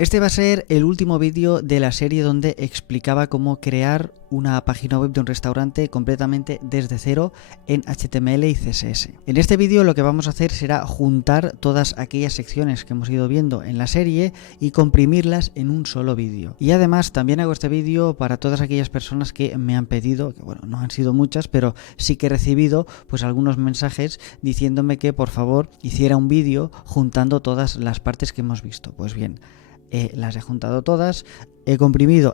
Este va a ser el último vídeo de la serie donde explicaba cómo crear una página web de un restaurante completamente desde cero en HTML y CSS. En este vídeo lo que vamos a hacer será juntar todas aquellas secciones que hemos ido viendo en la serie y comprimirlas en un solo vídeo. Y además también hago este vídeo para todas aquellas personas que me han pedido, que bueno, no han sido muchas, pero sí que he recibido pues algunos mensajes diciéndome que por favor hiciera un vídeo juntando todas las partes que hemos visto. Pues bien, las he juntado todas, he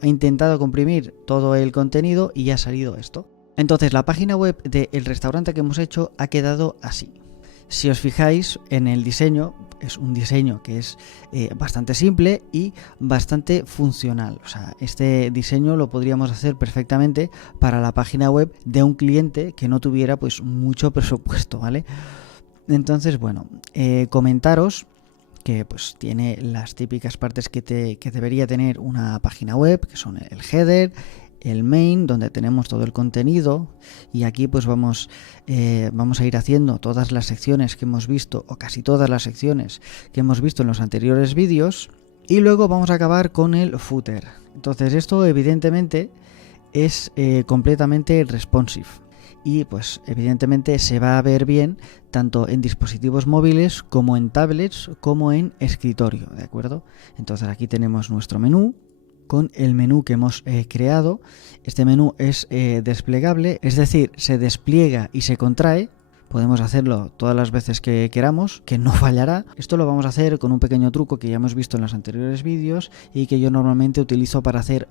intentado comprimir todo el contenido y ha salido esto. Entonces la página web del restaurante que hemos hecho ha quedado así. Si os fijáis en el diseño, es un diseño que es bastante simple y bastante funcional. O sea, este diseño lo podríamos hacer perfectamente para la página web de un cliente que no tuviera pues mucho presupuesto, ¿vale? Entonces, bueno, comentaros que pues tiene las típicas partes que debería tener una página web, que son el header, el main, donde tenemos todo el contenido, y aquí pues vamos a ir haciendo todas las secciones que hemos visto, o casi todas las secciones que hemos visto en los anteriores vídeos, y luego vamos a acabar con el footer. Entonces esto evidentemente es completamente responsive. Y pues evidentemente se va a ver bien tanto en dispositivos móviles como en tablets como en escritorio, ¿de acuerdo? Entonces aquí tenemos nuestro menú con el menú que hemos creado. Este menú es desplegable, es decir, se despliega y se contrae. Podemos hacerlo todas las veces que queramos, que no fallará. Esto lo vamos a hacer con un pequeño truco que ya hemos visto en los anteriores vídeos y que yo normalmente utilizo para hacer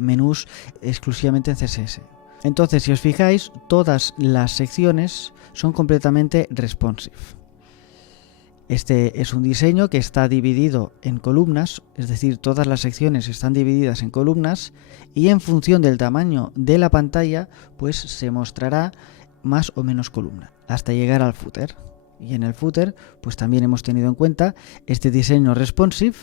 menús exclusivamente en CSS. Entonces, si os fijáis, todas las secciones son completamente responsive. Este es un diseño que está dividido en columnas, es decir, todas las secciones están divididas en columnas y en función del tamaño de la pantalla, pues se mostrará más o menos columna, hasta llegar al footer. Y en el footer, pues también hemos tenido en cuenta este diseño responsive.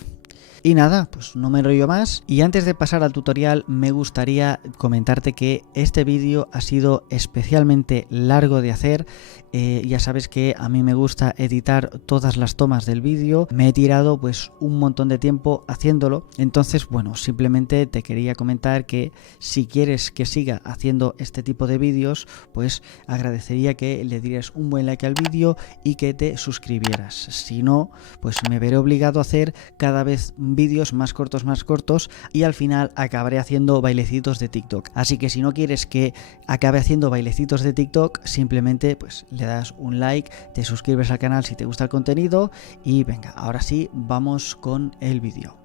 Y nada, pues no me enrollo más, y antes de pasar al tutorial me gustaría comentarte que este vídeo ha sido especialmente largo de hacer. Ya sabes que a mí me gusta editar todas las tomas del vídeo, me he tirado pues un montón de tiempo haciéndolo, entonces bueno, simplemente te quería comentar que si quieres que siga haciendo este tipo de vídeos, pues agradecería que le dieras un buen like al vídeo y que te suscribieras. Si no, pues me veré obligado a hacer cada vez vídeos más cortos y al final acabaré haciendo bailecitos de TikTok. Así que si no quieres que acabe haciendo bailecitos de TikTok, simplemente pues le das un like, te suscribes al canal si te gusta el contenido y venga, ahora sí, vamos con el vídeo.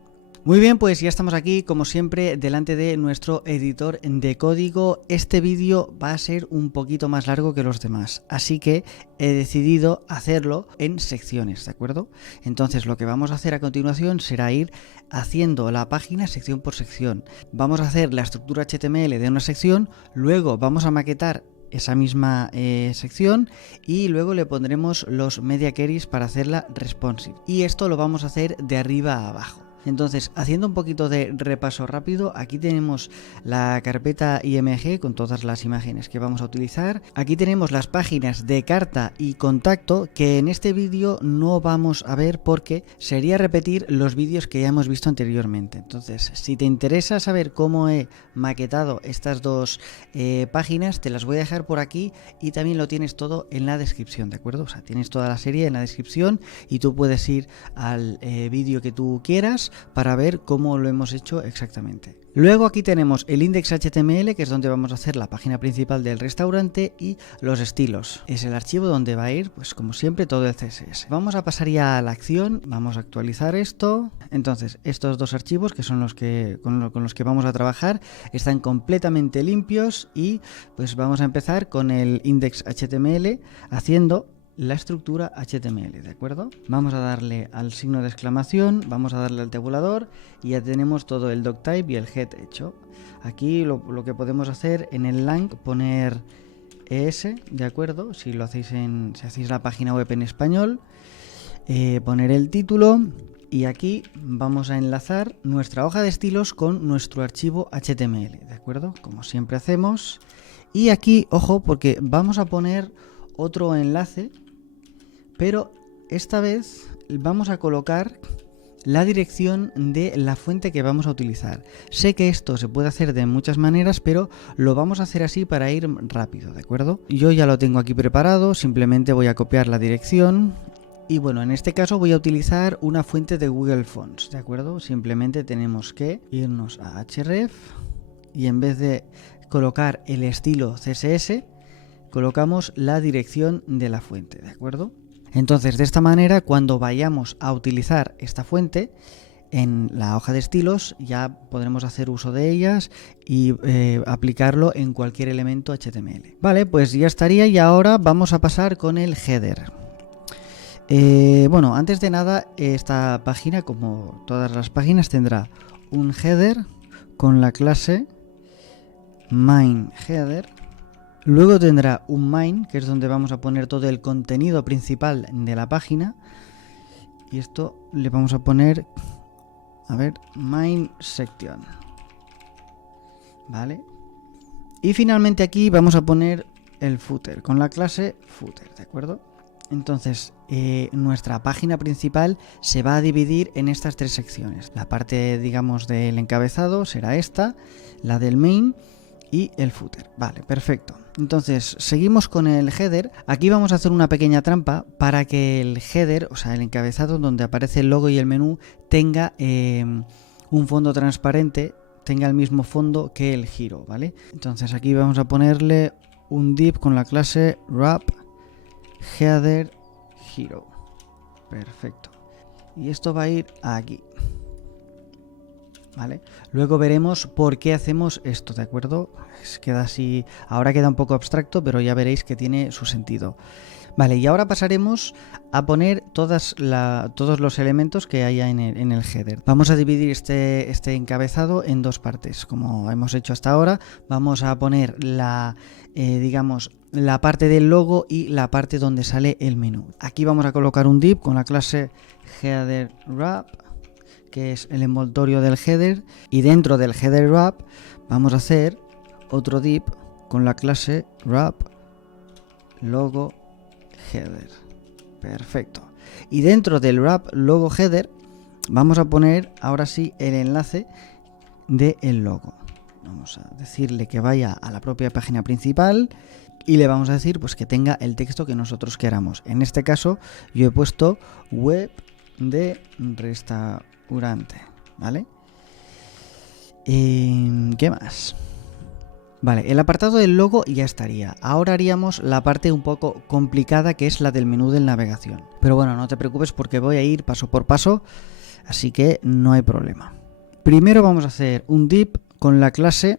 Muy bien, pues ya estamos aquí, como siempre, delante de nuestro editor de código. Este vídeo va a ser un poquito más largo que los demás, así que he decidido hacerlo en secciones, ¿de acuerdo? Entonces lo que vamos a hacer a continuación será ir haciendo la página sección por sección. Vamos a hacer la estructura HTML de una sección, luego vamos a maquetar esa misma sección y luego le pondremos los media queries para hacerla responsive. Y esto lo vamos a hacer de arriba a abajo. Entonces, haciendo un poquito de repaso rápido, aquí tenemos la carpeta IMG con todas las imágenes que vamos a utilizar. Aquí tenemos las páginas de carta y contacto que en este vídeo no vamos a ver porque sería repetir los vídeos que ya hemos visto anteriormente. Entonces, si te interesa saber cómo he maquetado estas dos páginas, te las voy a dejar por aquí y también lo tienes todo en la descripción, ¿de acuerdo? O sea, tienes toda la serie en la descripción y tú puedes ir al vídeo que tú quieras para ver cómo lo hemos hecho exactamente. Luego aquí tenemos el index.html, que es donde vamos a hacer la página principal del restaurante, y los estilos. Es el archivo donde va a ir, pues como siempre, todo el CSS. Vamos a pasar ya a la acción, vamos a actualizar esto. Entonces, estos dos archivos, que son los que con los que vamos a trabajar, están completamente limpios y pues vamos a empezar con el index.html haciendo la estructura HTML, ¿de acuerdo? Vamos a darle al signo de exclamación, vamos a darle al tabulador y ya tenemos todo el doctype y el head hecho. Aquí lo que podemos hacer en el lang, poner ES, ¿de acuerdo? Si hacéis la página web en español, poner el título y aquí vamos a enlazar nuestra hoja de estilos con nuestro archivo HTML, ¿de acuerdo? Como siempre hacemos. Y aquí, ojo, porque vamos a poner otro enlace, pero esta vez vamos a colocar la dirección de la fuente que vamos a utilizar. Sé que esto se puede hacer de muchas maneras, pero lo vamos a hacer así para ir rápido, ¿de acuerdo? Yo ya lo tengo aquí preparado, simplemente voy a copiar la dirección. Y bueno, en este caso voy a utilizar una fuente de Google Fonts, ¿de acuerdo? Simplemente tenemos que irnos a href y en vez de colocar el estilo CSS, colocamos la dirección de la fuente, ¿de acuerdo? Entonces, de esta manera, cuando vayamos a utilizar esta fuente en la hoja de estilos, ya podremos hacer uso de ellas y aplicarlo en cualquier elemento HTML. Vale, pues ya estaría y ahora vamos a pasar con el header. Bueno, antes de nada, esta página, como todas las páginas, tendrá un header con la clase main_header. Luego tendrá un main, que es donde vamos a poner todo el contenido principal de la página. Y esto le vamos a poner, a ver, main section. ¿Vale? Y finalmente aquí vamos a poner el footer, con la clase footer, ¿de acuerdo? Entonces, nuestra página principal se va a dividir en estas tres secciones. La parte, digamos, del encabezado será esta, la del main y el footer. Vale, perfecto. Entonces, seguimos con el header. Aquí vamos a hacer una pequeña trampa para que el header, o sea, el encabezado donde aparece el logo y el menú, tenga un fondo transparente, tenga el mismo fondo que el giro, ¿vale? Entonces aquí vamos a ponerle un div con la clase wrap header hero. Perfecto. Y esto va a ir aquí. ¿Vale? Luego veremos por qué hacemos esto, ¿de acuerdo? Queda así, ahora queda un poco abstracto, pero ya veréis que tiene su sentido. Vale, y ahora pasaremos a poner todos los elementos que haya en el header. Vamos a dividir este encabezado en dos partes, como hemos hecho hasta ahora. Vamos a poner digamos, la parte del logo y la parte donde sale el menú. Aquí vamos a colocar un div con la clase header wrap, que es el envoltorio del header, y dentro del header wrap vamos a hacer otro div con la clase wrap logo header. Perfecto. Y dentro del wrap logo header vamos a poner ahora sí el enlace del logo. Vamos a decirle que vaya a la propia página principal y le vamos a decir pues que tenga el texto que nosotros queramos. En este caso yo he puesto web de restaurante, ¿vale? ¿Qué más? Vale, el apartado del logo ya estaría. Ahora haríamos la parte un poco complicada, que es la del menú de navegación. Pero bueno, no te preocupes porque voy a ir paso por paso, así que no hay problema. Primero vamos a hacer un div con la clase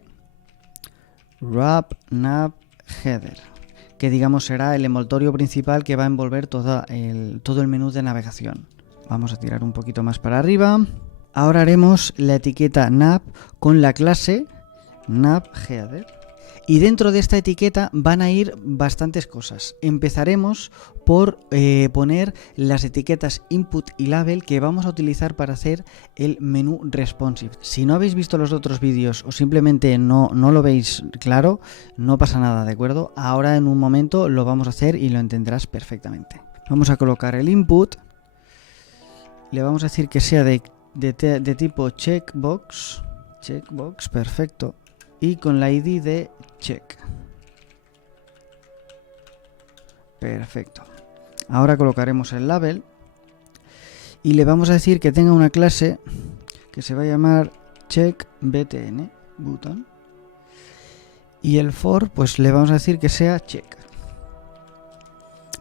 wrap_nav_header, que digamos será el envoltorio principal que va a envolver todo el menú de navegación. Vamos a tirar un poquito más para arriba. Ahora haremos la etiqueta nav con la clase nav_header. Y dentro de esta etiqueta van a ir bastantes cosas. Empezaremos por poner las etiquetas input y label que vamos a utilizar para hacer el menú responsive. Si no habéis visto los otros vídeos o simplemente no lo veis claro, no pasa nada, ¿de acuerdo? Ahora en un momento lo vamos a hacer y lo entenderás perfectamente. Vamos a colocar el input. Le vamos a decir que sea de tipo checkbox. Checkbox, perfecto. Y con la ID de check. Perfecto. Ahora colocaremos el label y le vamos a decir que tenga una clase que se va a llamar checkBTN, button. Y el for, pues le vamos a decir que sea check.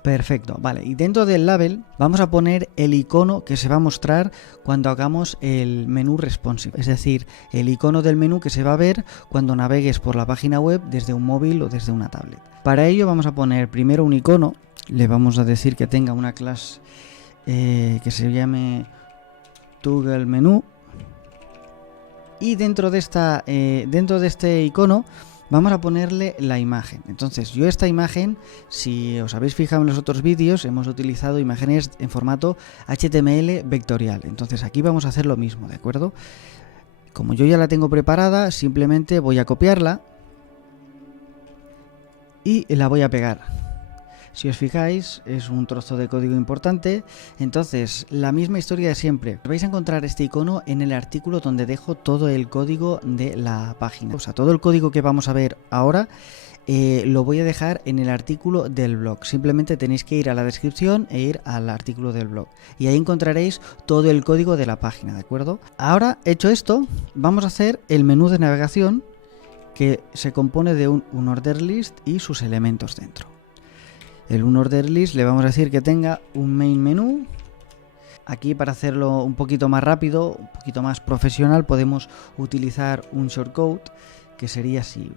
Perfecto, vale. Y dentro del label vamos a poner el icono que se va a mostrar cuando hagamos el menú responsive. Es decir, el icono del menú que se va a ver cuando navegues por la página web desde un móvil o desde una tablet. Para ello vamos a poner primero un icono. Le vamos a decir que tenga una clase que se llame toggle menu. Y dentro de este icono vamos a ponerle la imagen. Entonces yo esta imagen, si os habéis fijado en los otros vídeos, hemos utilizado imágenes en formato HTML vectorial. Entonces aquí vamos a hacer lo mismo, ¿de acuerdo? Como yo ya la tengo preparada, simplemente voy a copiarla y la voy a pegar. Si os fijáis, es un trozo de código importante. Entonces, la misma historia de siempre. Vais a encontrar este icono en el artículo donde dejo todo el código de la página. O sea, todo el código que vamos a ver ahora lo voy a dejar en el artículo del blog. Simplemente tenéis que ir a la descripción e ir al artículo del blog. Y ahí encontraréis todo el código de la página, ¿de acuerdo? Ahora, hecho esto, vamos a hacer el menú de navegación, que se compone de un order list y sus elementos dentro. El order list le vamos a decir que tenga un main menú. Aquí, para hacerlo un poquito más rápido, un poquito más profesional, podemos utilizar un shortcode, que sería así.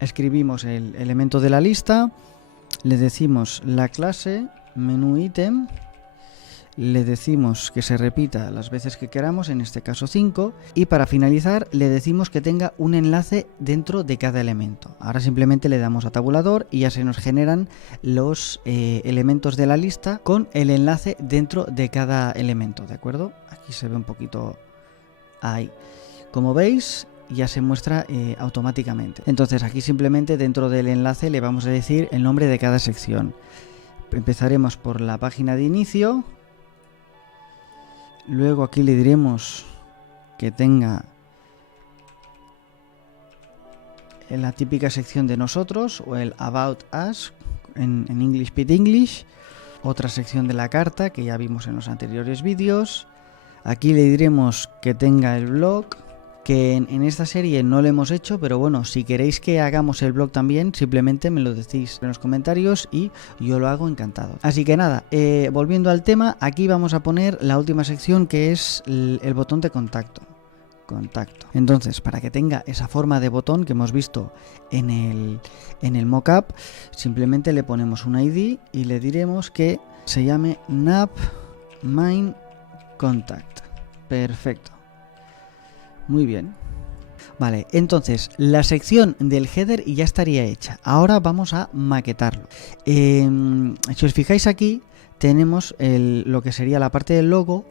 Escribimos el elemento de la lista, le decimos la clase menú ítem, le decimos que se repita las veces que queramos, en este caso 5, y para finalizar le decimos que tenga un enlace dentro de cada elemento. Ahora simplemente le damos a tabulador y ya se nos generan los elementos de la lista con el enlace dentro de cada elemento, ¿de acuerdo? Aquí se ve un poquito ahí. Como veis, ya se muestra automáticamente. Entonces aquí simplemente dentro del enlace le vamos a decir el nombre de cada sección. Empezaremos por la página de inicio. Luego aquí le diremos que tenga en la típica sección de nosotros, o el About Us en English Speed English. Otra sección de la carta que ya vimos en los anteriores vídeos. Aquí le diremos que tenga el blog, que en esta serie no lo hemos hecho, pero bueno, si queréis que hagamos el blog también, simplemente me lo decís en los comentarios y yo lo hago encantado. Así que nada, volviendo al tema, aquí vamos a poner la última sección, que es el botón de contacto. Entonces, para que tenga esa forma de botón que hemos visto en el mockup, simplemente le ponemos un ID y le diremos que se llame nav main contact. Perfecto. Muy bien. Vale, entonces la sección del header ya estaría hecha. Ahora vamos a maquetarlo. Si os fijáis aquí, tenemos lo que sería la parte del logo,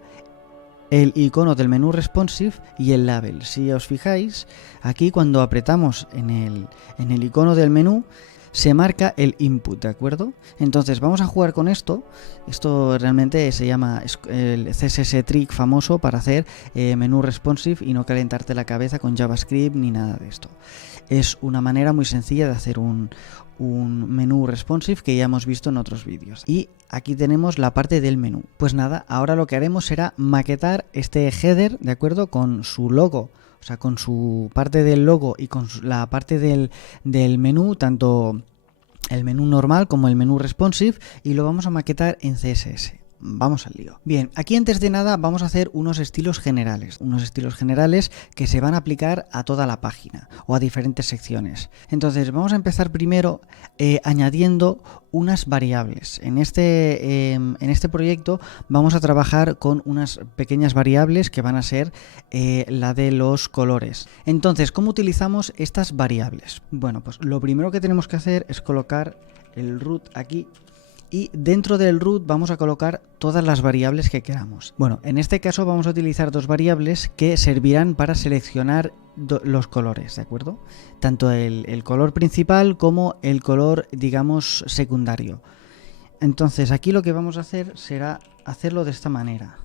el icono del menú responsive y el label. Si os fijáis, aquí cuando apretamos en el icono del menú, se marca el input, ¿de acuerdo? Entonces vamos a jugar con esto. Esto realmente se llama el CSS trick famoso para hacer menú responsive y no calentarte la cabeza con JavaScript ni nada de esto. Es una manera muy sencilla de hacer un menú responsive que ya hemos visto en otros vídeos. Y aquí tenemos la parte del menú. Pues nada, ahora lo que haremos será maquetar este header, ¿de acuerdo? Con su logo. O sea, con su parte del logo y con la parte del menú, tanto el menú normal como el menú responsive, y lo vamos a maquetar en CSS. Vamos al lío. Bien, aquí antes de nada vamos a hacer unos estilos generales que se van a aplicar a toda la página o a diferentes secciones. Entonces vamos a empezar primero añadiendo unas variables. En este proyecto vamos a trabajar con unas pequeñas variables que van a ser la de los colores. Entonces, ¿cómo utilizamos estas variables? Bueno, pues lo primero que tenemos que hacer es colocar el root aquí. Y dentro del root vamos a colocar todas las variables que queramos. Bueno, en este caso vamos a utilizar dos variables que servirán para seleccionar los colores, ¿de acuerdo? Tanto el color principal como el color, digamos, secundario. Entonces aquí lo que vamos a hacer será hacerlo de esta manera.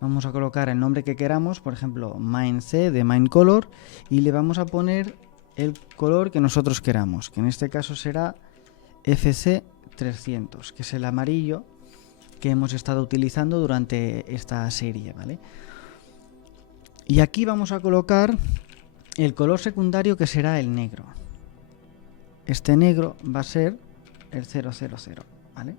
Vamos a colocar el nombre que queramos, por ejemplo, main C de main color, y le vamos a poner el color que nosotros queramos, que en este caso será FC 300, que es el amarillo que hemos estado utilizando durante esta serie, ¿vale? Y aquí vamos a colocar el color secundario, que será el negro. Este negro va a ser el 000, ¿vale?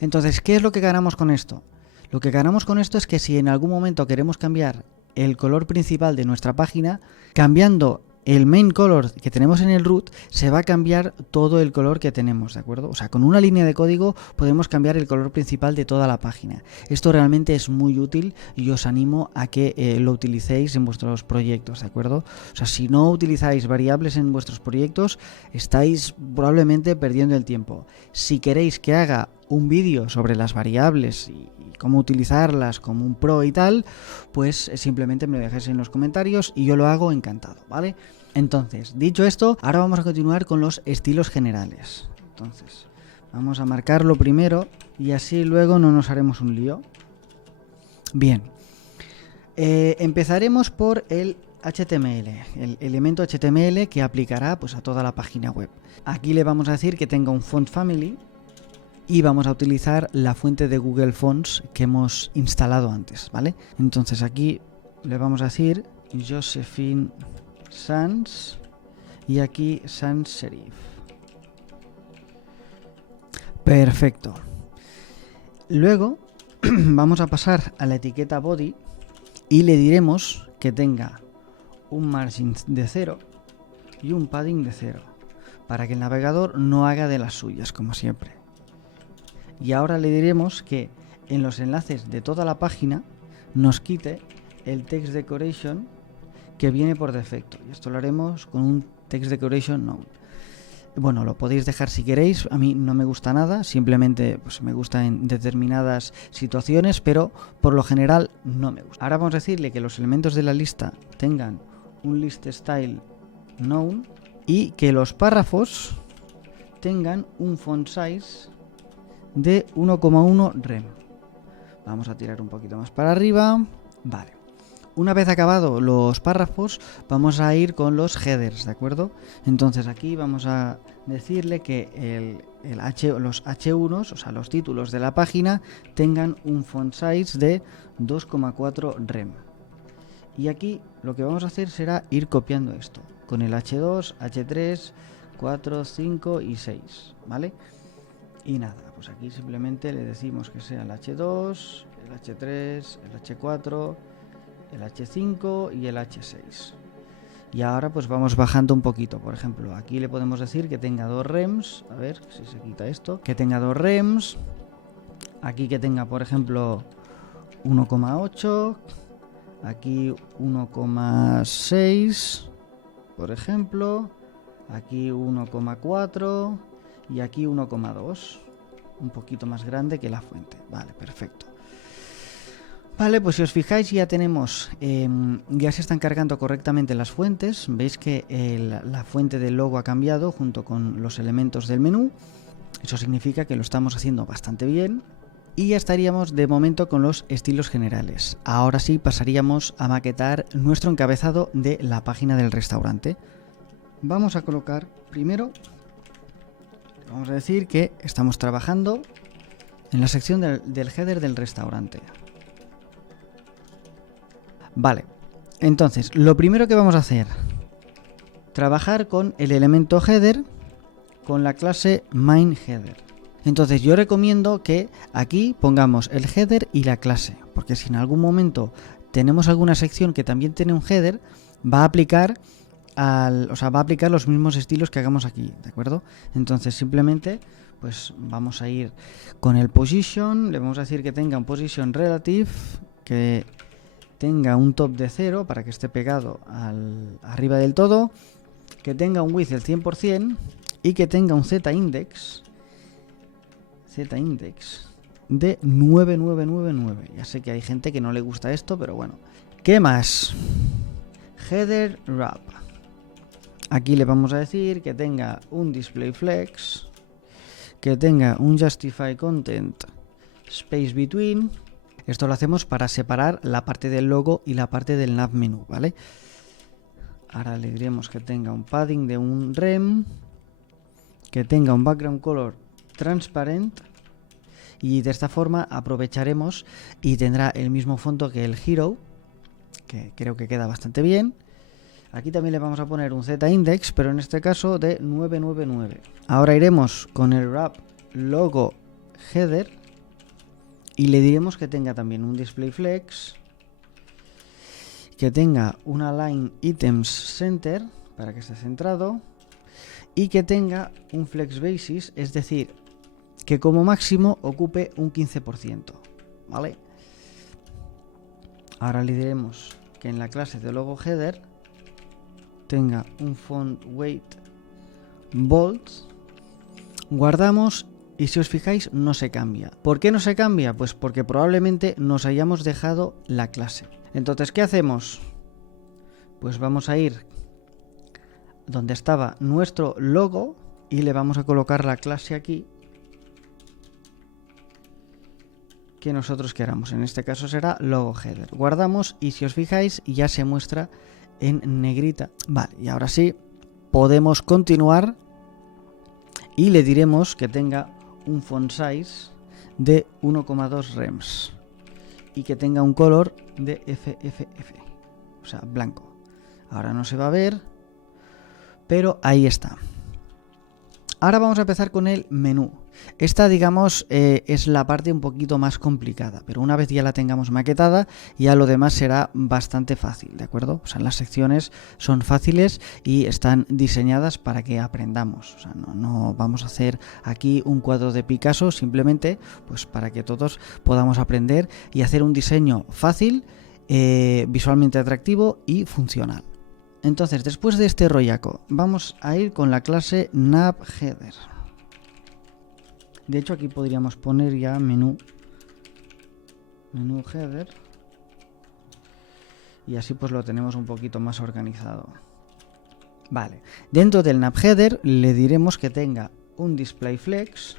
Entonces, ¿qué es lo que ganamos con esto? Lo que ganamos con esto es que si en algún momento queremos cambiar el color principal de nuestra página, cambiando el main color que tenemos en el root, se va a cambiar todo el color que tenemos, ¿de acuerdo? O sea, con una línea de código podemos cambiar el color principal de toda la página. Esto realmente es muy útil y os animo a que lo utilicéis en vuestros proyectos, ¿de acuerdo? O sea, si no utilizáis variables en vuestros proyectos, estáis probablemente perdiendo el tiempo. Si queréis que haga un vídeo sobre las variables y cómo utilizarlas como un pro y tal, pues simplemente me lo dejáis en los comentarios y yo lo hago encantado, ¿vale? Entonces, dicho esto, ahora vamos a continuar con los estilos generales. Entonces, Vamos a marcarlo primero y así luego no nos haremos un lío. Bien. Empezaremos por el HTML, el elemento HTML que aplicará pues, a toda la página web. Aquí le vamos a decir que tenga un font family y vamos a utilizar la fuente de Google Fonts que hemos instalado antes, ¿vale? Entonces aquí le vamos a decir Josephine Sans y aquí Sans Serif. Perfecto. Luego vamos a pasar a la etiqueta body y le diremos que tenga un margin de 0 y un padding de 0 para que el navegador no haga de las suyas, como siempre. Y ahora le diremos que en los enlaces de toda la página nos quite el text decoration que viene por defecto. Y esto lo haremos con un text decoration none. Bueno, lo podéis dejar si queréis, a mí no me gusta nada, simplemente pues, me gusta en determinadas situaciones, pero por lo general no me gusta. Ahora vamos a decirle que los elementos de la lista tengan un list style none y que los párrafos tengan un font size de 1,1 rem. Vamos a tirar un poquito más para arriba. Vale. Una vez acabado los párrafos, vamos a ir con los headers, ¿de acuerdo? Entonces aquí vamos a decirle que los H1s, o sea, los títulos de la página, tengan un font size de 2,4 rem. Y aquí lo que vamos a hacer será ir copiando esto, con el H2, H3, 4, 5 y 6, ¿vale? Y nada, pues aquí simplemente le decimos que sea el H2, el H3, el H4... el H5 y el H6. Y ahora pues vamos bajando un poquito. Por ejemplo, aquí le podemos decir que tenga 2 rems. A ver si se quita esto. Que tenga 2 rems. Aquí que tenga, por ejemplo, 1,8. Aquí 1,6. Por ejemplo. Aquí 1,4. Y aquí 1,2. Un poquito más grande que la fuente. Vale, perfecto. Vale, pues si os fijáis ya tenemos, ya se están cargando correctamente las fuentes. Veis que la fuente del logo ha cambiado junto con los elementos del menú. Eso significa que lo estamos haciendo bastante bien. Y ya estaríamos de momento con los estilos generales. Ahora sí pasaríamos a maquetar nuestro encabezado de la página del restaurante. Vamos a colocar primero, vamos a decir que estamos trabajando en la sección del header del restaurante. Vale, entonces lo primero que vamos a hacer, trabajar con el elemento header con la clase main_header. Entonces yo recomiendo que aquí pongamos el header y la clase, porque si en algún momento tenemos alguna sección que también tiene un header, va a aplicar los mismos estilos que hagamos aquí, ¿de acuerdo? Entonces simplemente pues vamos a ir con el position, le vamos a decir que tenga un position relative, que tenga un top de 0 para que esté pegado arriba del todo, que tenga un width del 100% y que tenga un z-index de 9999. Ya sé que hay gente que no le gusta esto, pero bueno. ¿Qué más? Header wrap. Aquí le vamos a decir que tenga un display flex, que tenga un justify content space between. Esto lo hacemos para separar la parte del logo y la parte del nav menú, ¿vale? Ahora le diremos que tenga un padding de 1 rem, que tenga un background color transparent y de esta forma aprovecharemos y tendrá el mismo fondo que el hero, que creo que queda bastante bien. Aquí también le vamos a poner un z-index, pero en este caso de 999. Ahora iremos con el wrap logo header y le diremos que tenga también un display flex, que tenga un align items center para que esté centrado y que tenga un flex basis, es decir, que como máximo ocupe un 15%, ¿vale? Ahora le diremos que en la clase de logo header tenga un font weight bold, guardamos. Y si os fijáis no se cambia. ¿Por qué no se cambia? Pues porque probablemente nos hayamos dejado la clase. Entonces, ¿qué hacemos? Pues vamos a ir donde estaba nuestro logo y le vamos a colocar la clase aquí que nosotros queramos. En este caso será logo header. Guardamos y si os fijáis ya se muestra en negrita. Vale, y ahora sí podemos continuar y le diremos que tenga un font size de 1,2 rems y que tenga un color de FFF, o sea, blanco. Ahora no se va a ver, pero ahí está. Ahora vamos a empezar con el menú. Esta, digamos, es la parte un poquito más complicada, pero una vez ya la tengamos maquetada, ya lo demás será bastante fácil, ¿de acuerdo? O sea, las secciones son fáciles y están diseñadas para que aprendamos. O sea, no vamos a hacer aquí un cuadro de Picasso, simplemente pues para que todos podamos aprender y hacer un diseño fácil, visualmente atractivo y funcional. Entonces, después de este rollaco, vamos a ir con la clase navHeader. De hecho, aquí podríamos poner ya menú header. Y así pues lo tenemos un poquito más organizado. Vale. Dentro del navHeader le diremos que tenga un display flex.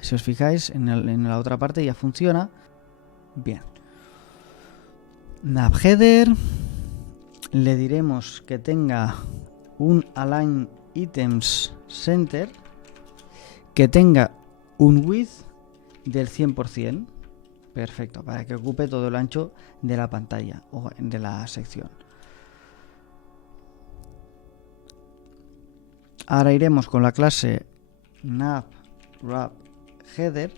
Si os fijáis, en la otra parte ya funciona. Bien. Navheader. Le diremos que tenga un align items center, que tenga un width del 100%, perfecto, para que ocupe todo el ancho de la pantalla o de la sección. Ahora iremos con la clase navWrapHeader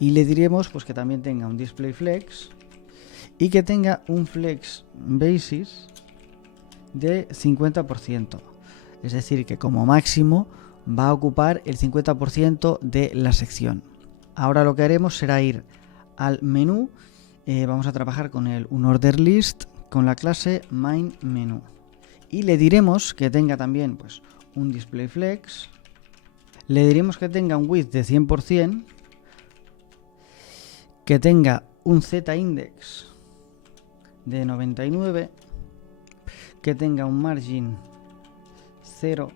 y le diremos pues que también tenga un display flex y que tenga un flex basis de 50%. Es decir, que como máximo va a ocupar el 50% de la sección. Ahora lo que haremos será ir al menú. Vamos a trabajar con el unorderList con la clase main_menu. Y le diremos que tenga también pues, un display flex. Le diremos que tenga un width de 100%. Que tenga un z-index de 99, que tenga un margin 0,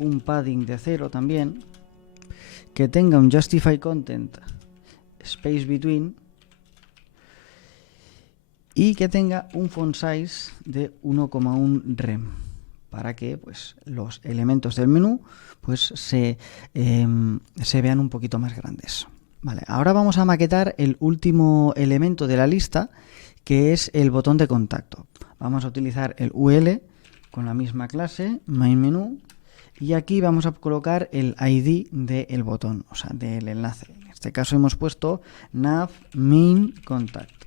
un padding de 0 también, que tenga un justify content space between y que tenga un font size de 1,1 rem para que pues, los elementos del menú pues, se vean un poquito más grandes. Vale, ahora vamos a maquetar el último elemento de la lista, que es el botón de contacto. Vamos a utilizar el UL con la misma clase, main_menu, y aquí vamos a colocar el ID del botón, o sea, del enlace. En este caso hemos puesto nav main contact.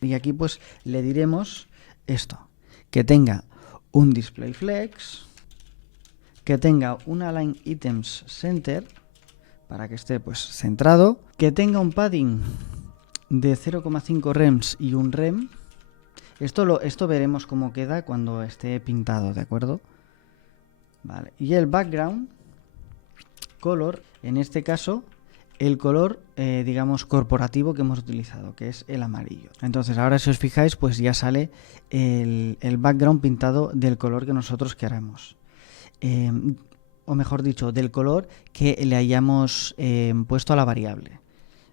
Y aquí pues le diremos esto, que tenga un display flex, que tenga un align items center, para que esté pues centrado, que tenga un padding de 0,5 rems y un rem. Esto veremos cómo queda cuando esté pintado, ¿de acuerdo? Vale. Y el background color, en este caso, el color, digamos, corporativo que hemos utilizado, que es el amarillo. Entonces, ahora si os fijáis, pues ya sale el background pintado del color que nosotros queramos. O mejor dicho, del color que le hayamos puesto a la variable.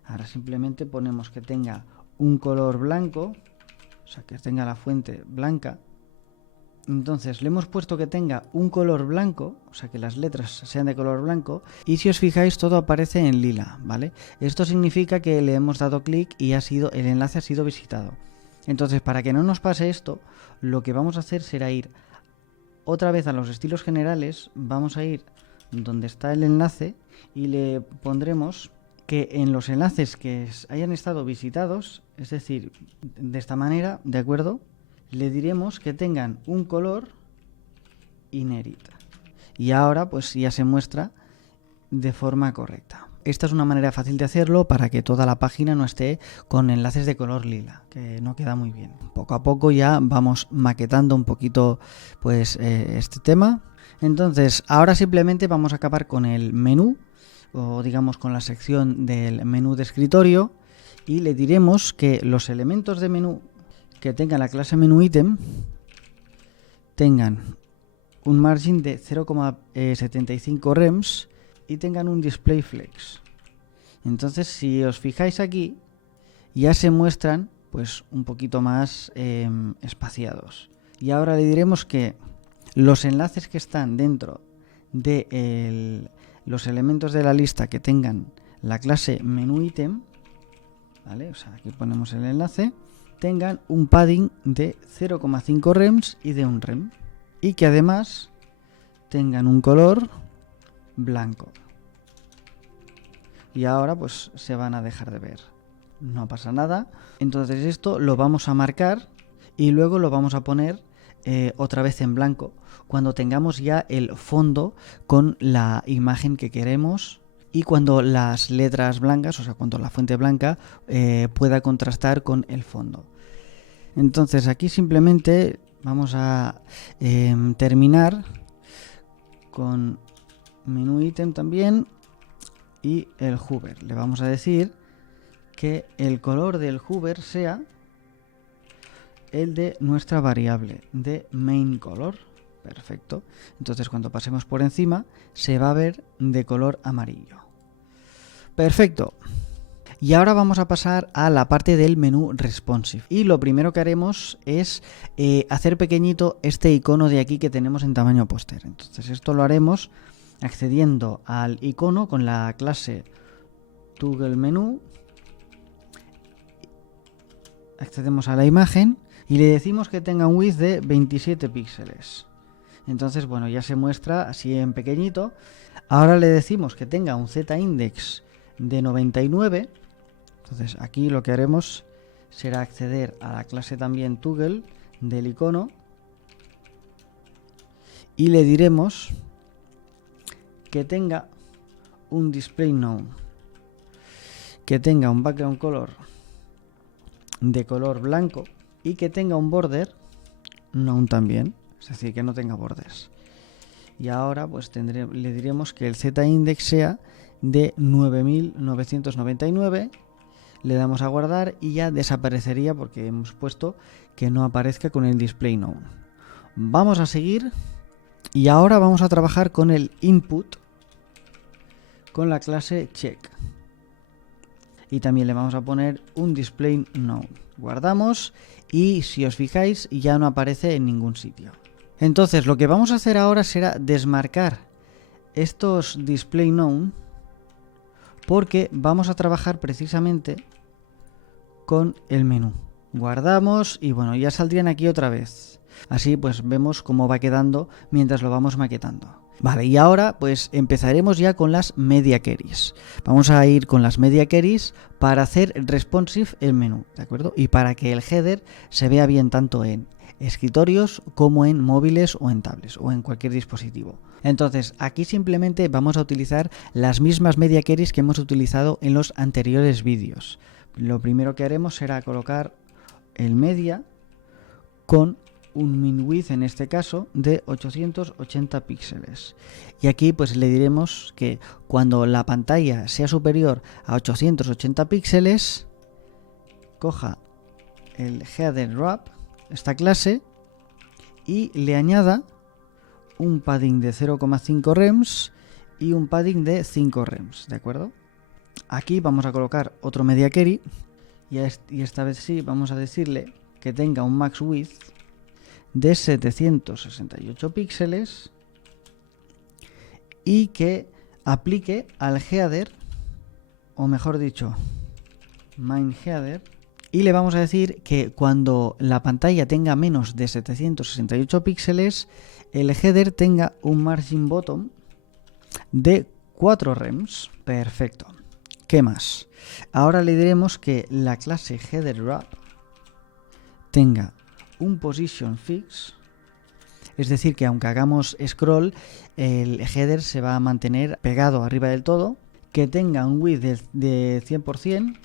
Ahora simplemente ponemos que tenga un color blanco, o sea, que tenga la fuente blanca. Entonces le hemos puesto que tenga un color blanco, o sea, que las letras sean de color blanco. Y si os fijáis, todo aparece en lila, ¿vale? Esto significa que le hemos dado clic y el enlace ha sido visitado. Entonces, para que no nos pase esto, lo que vamos a hacer será ir otra vez a los estilos generales, vamos a ir donde está el enlace y le pondremos que en los enlaces que hayan estado visitados, es decir, de esta manera, ¿de acuerdo? Le diremos que tengan un color inherit. Y ahora pues ya se muestra de forma correcta. Esta es una manera fácil de hacerlo para que toda la página no esté con enlaces de color lila, que no queda muy bien. Poco a poco ya vamos maquetando un poquito pues este tema. Entonces ahora simplemente vamos a acabar con el menú, o digamos con la sección del menú de escritorio, y le diremos que los elementos de menú que tengan la clase menú item tengan un margin de 0,75 rems y tengan un display flex. Entonces, si os fijáis aquí, ya se muestran pues un poquito más espaciados. Y ahora le diremos que los enlaces que están dentro de los elementos de la lista que tengan la clase menú ítem, ¿vale? O sea, aquí ponemos el enlace, tengan un padding de 0,5 rems y de 1 rem. Y que además tengan un color blanco. Y ahora pues se van a dejar de ver. No pasa nada. Entonces esto lo vamos a marcar y luego lo vamos a poner otra vez en blanco cuando tengamos ya el fondo con la imagen que queremos y cuando las letras blancas, o sea, cuando la fuente blanca pueda contrastar con el fondo. Entonces aquí simplemente vamos a terminar con menú ítem también y el hover. Le vamos a decir que el color del hover sea el de nuestra variable de main color. Perfecto. Entonces cuando pasemos por encima se va a ver de color amarillo. Perfecto. Y ahora vamos a pasar a la parte del menú responsive. Y lo primero que haremos es hacer pequeñito este icono de aquí que tenemos en tamaño póster. Entonces esto lo haremos accediendo al icono con la clase toggle menu. Accedemos a la imagen y le decimos que tenga un width de 27 píxeles. Entonces, bueno, ya se muestra así en pequeñito. Ahora le decimos que tenga un z-index de 99. Entonces aquí lo que haremos será acceder a la clase también toggle del icono y le diremos que tenga un display none, que tenga un background color de color blanco y que tenga un border none también, es decir, que no tenga borders. Y ahora pues le diremos que el z-index sea de 9999. Le damos a guardar y ya desaparecería porque hemos puesto que no aparezca con el display none. Vamos a seguir y ahora vamos a trabajar con el input con la clase check. Y también le vamos a poner un display none. Guardamos y si os fijáis ya no aparece en ningún sitio. Entonces lo que vamos a hacer ahora será desmarcar estos display none porque vamos a trabajar precisamente con el menú. Guardamos y bueno, ya saldrían aquí otra vez. Así pues vemos cómo va quedando mientras lo vamos maquetando. Vale, y ahora pues empezaremos ya con las media queries. Vamos a ir con las media queries para hacer responsive el menú, ¿de acuerdo? Y para que el header se vea bien tanto en escritorios como en móviles o en tablets o en cualquier dispositivo. Entonces aquí simplemente vamos a utilizar las mismas media queries que hemos utilizado en los anteriores vídeos. Lo primero que haremos será colocar el media con un min width en este caso de 880 píxeles y aquí pues le diremos que cuando la pantalla sea superior a 880 píxeles coja el header wrap, esta clase, y le añada un padding de 0,5 rems y un padding de 5 rems, ¿de acuerdo? Aquí vamos a colocar otro media query y esta vez sí vamos a decirle que tenga un max width de 768 píxeles y que aplique al header, o mejor dicho, main header, y le vamos a decir que cuando la pantalla tenga menos de 768 píxeles, el header tenga un margin bottom de 4 rems. Perfecto. ¿Qué más? Ahora le diremos que la clase headerWrap tenga un position fix, es decir, que aunque hagamos scroll, el header se va a mantener pegado arriba del todo, que tenga un width de 100%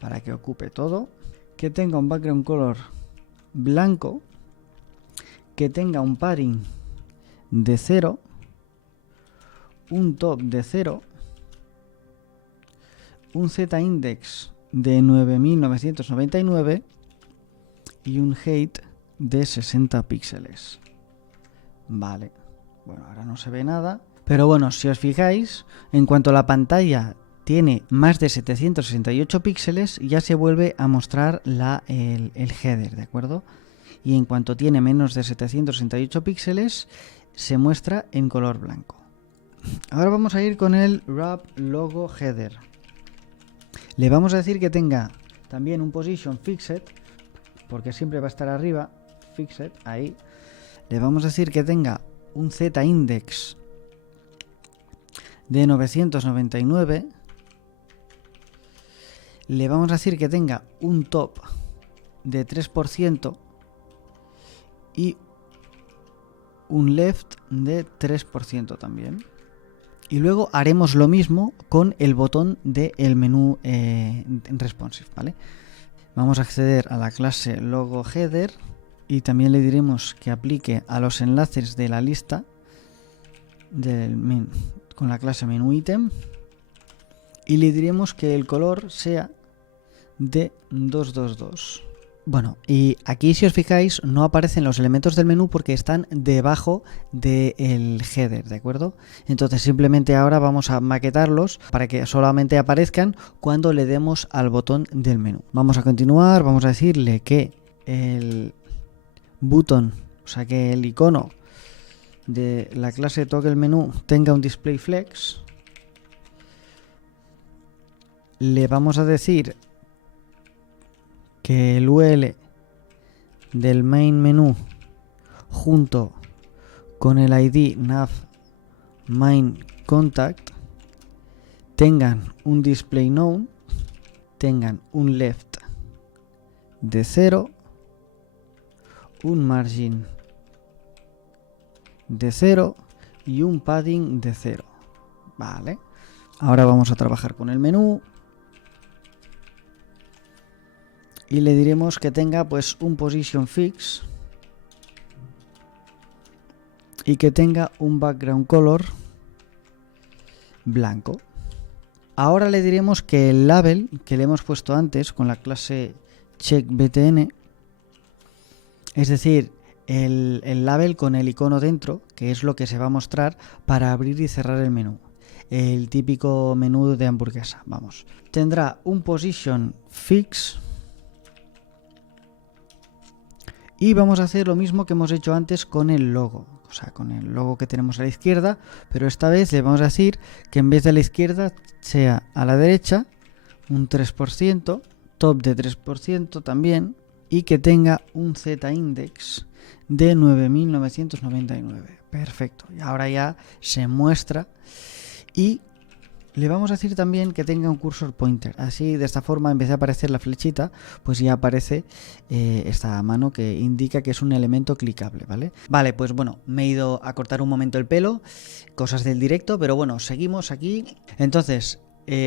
para que ocupe todo, que tenga un background color blanco, que tenga un padding de 0, un top de 0, un z-index de 9999 y un height de 60 píxeles. Vale, bueno, ahora no se ve nada, pero bueno, si os fijáis, en cuanto la pantalla tiene más de 768 píxeles, ya se vuelve a mostrar el header, ¿de acuerdo? Y en cuanto tiene menos de 768 píxeles, se muestra en color blanco. Ahora vamos a ir con el wrap logo header. Le vamos a decir que tenga también un position fixed, porque siempre va a estar arriba, fixed, ahí. Le vamos a decir que tenga un z-index de 999. Le vamos a decir que tenga un top de 3% y un left de 3% también. Y luego haremos lo mismo con el botón del menú responsive, ¿vale? Vamos a acceder a la clase logo header y también le diremos que aplique a los enlaces de la lista con la clase menú item y le diremos que el color sea de 222. Bueno, y aquí si os fijáis no aparecen los elementos del menú porque están debajo del header, ¿de acuerdo? Entonces simplemente ahora vamos a maquetarlos para que solamente aparezcan cuando le demos al botón del menú. Vamos a continuar, vamos a decirle que el button, o sea que el icono de la clase toggle menú tenga un display flex. Le vamos a decir que el UL del main menú junto con el ID nav main contact tengan un display known, tengan un left de 0, un margin de 0 y un padding de 0. Vale. Ahora vamos a trabajar con el menú. Y le diremos que tenga pues un position fix y que tenga un background color blanco. Ahora le diremos que el label que le hemos puesto antes con la clase checkBTN, es decir, el label con el icono dentro, que es lo que se va a mostrar para abrir y cerrar el menú. El típico menú de hamburguesa, vamos. Tendrá un position fix. Y vamos a hacer lo mismo que hemos hecho antes con el logo, o sea, con el logo que tenemos a la izquierda, pero esta vez le vamos a decir que en vez de a la izquierda sea a la derecha, un 3%, top de 3% también, y que tenga un z-index de 9999. Perfecto, y ahora ya se muestra y le vamos a decir también que tenga un cursor pointer. Así, de esta forma, en vez de aparecer la flechita, pues ya aparece esta mano que indica que es un elemento clicable, ¿vale? Vale, pues bueno, me he ido a cortar un momento el pelo, cosas del directo, pero bueno, seguimos aquí. Entonces,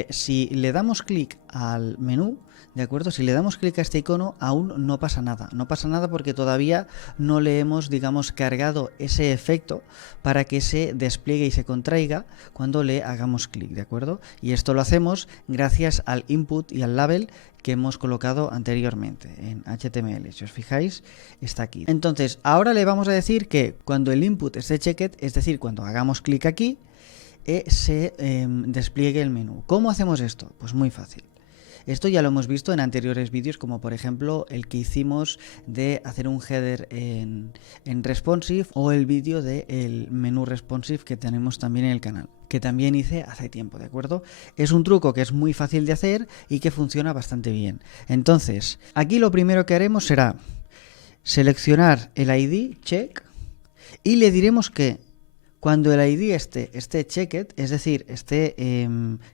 si le damos clic al menú, ¿de acuerdo? Si le damos clic a este icono, aún no pasa nada. No pasa nada porque todavía no le hemos, digamos, cargado ese efecto para que se despliegue y se contraiga cuando le hagamos clic, ¿de acuerdo? Y esto lo hacemos gracias al input y al label que hemos colocado anteriormente en HTML. Si os fijáis, está aquí. Entonces, ahora le vamos a decir que cuando el input esté checked, es decir, cuando hagamos clic aquí, se despliegue el menú. ¿Cómo hacemos esto? Pues muy fácil. Esto ya lo hemos visto en anteriores vídeos, como por ejemplo el que hicimos de hacer un header en responsive o el vídeo del menú responsive que tenemos también en el canal, que también hice hace tiempo, ¿de acuerdo? Es un truco que es muy fácil de hacer y que funciona bastante bien. Entonces, aquí lo primero que haremos será seleccionar el ID, check, y le diremos que cuando el ID esté checked, es decir, esté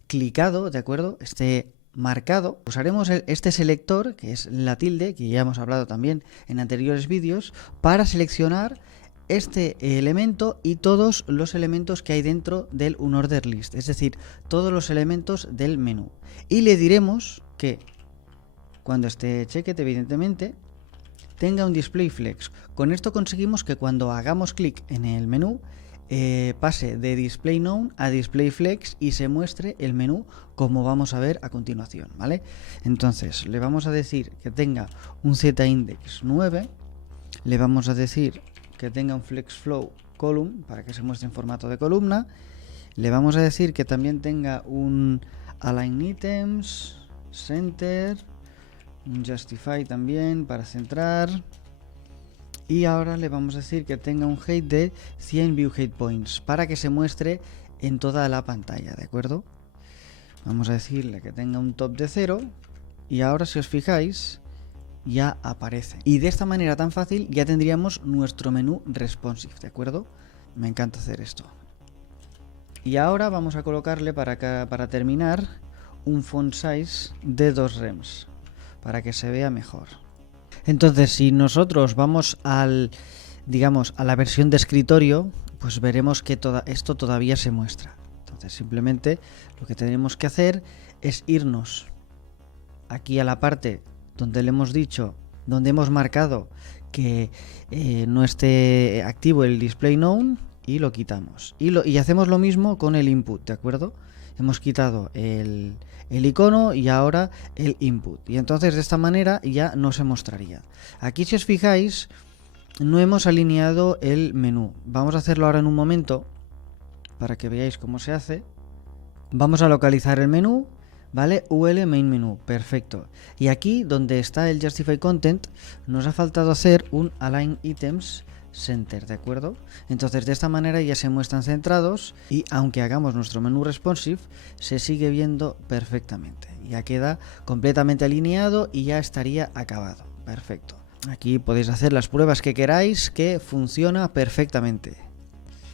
clicado, ¿de acuerdo? Esté marcado, usaremos este selector, que es la tilde, que ya hemos hablado también en anteriores vídeos, para seleccionar este elemento y todos los elementos que hay dentro del unorderList, es decir, todos los elementos del menú. Y le diremos que cuando esté checked, evidentemente, tenga un display flex. Con esto conseguimos que cuando hagamos clic en el menú, pase de display known a display flex y se muestre el menú como vamos a ver a continuación, ¿vale? Entonces le vamos a decir que tenga un z-index 9, le vamos a decir que tenga un flex flow column para que se muestre en formato de columna, le vamos a decir que también tenga un Align items, center, un justify también para centrar. Y ahora le vamos a decir que tenga un height de 100 view height points para que se muestre en toda la pantalla, ¿de acuerdo? Vamos a decirle que tenga un top de 0 y ahora si os fijáis ya aparece. Y de esta manera tan fácil ya tendríamos nuestro menú responsive, ¿de acuerdo? Me encanta hacer esto. Y ahora vamos a colocarle para terminar un font size de 2 rems para que se vea mejor. Entonces, si nosotros vamos digamos, a la versión de escritorio, pues veremos que esto todavía se muestra. Entonces, simplemente lo que tenemos que hacer es irnos aquí a la parte donde le hemos dicho, donde hemos marcado que no esté activo el display known y lo quitamos. Y hacemos lo mismo con el input, ¿de acuerdo? Hemos quitado el icono y ahora el input. Y entonces de esta manera ya no se mostraría. Aquí si os fijáis no hemos alineado el menú. Vamos a hacerlo ahora en un momento para que veáis cómo se hace. Vamos a localizar el menú, ¿vale? UL main menu, perfecto. Y aquí donde está el justify content nos ha faltado hacer un align items center, ¿de acuerdo? Entonces de esta manera ya se muestran centrados y aunque hagamos nuestro menú responsive se sigue viendo perfectamente. Ya queda completamente alineado y ya estaría acabado. Perfecto. Aquí podéis hacer las pruebas que queráis, que funciona perfectamente.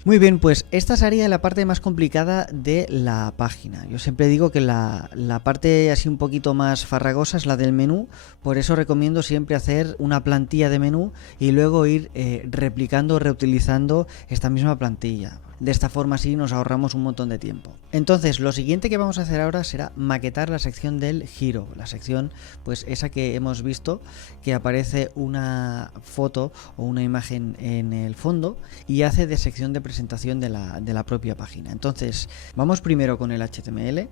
Muy bien, pues esta sería la parte más complicada de la página. Yo siempre digo que la parte así un poquito más farragosa es la del menú, por eso recomiendo siempre hacer una plantilla de menú y luego ir replicando o reutilizando esta misma plantilla. De esta forma así nos ahorramos un montón de tiempo. Entonces, lo siguiente que vamos a hacer ahora será maquetar la sección del Hero, la sección pues esa que hemos visto que aparece una foto o una imagen en el fondo y hace de sección de presentación de la propia página. Entonces, vamos primero con el HTML.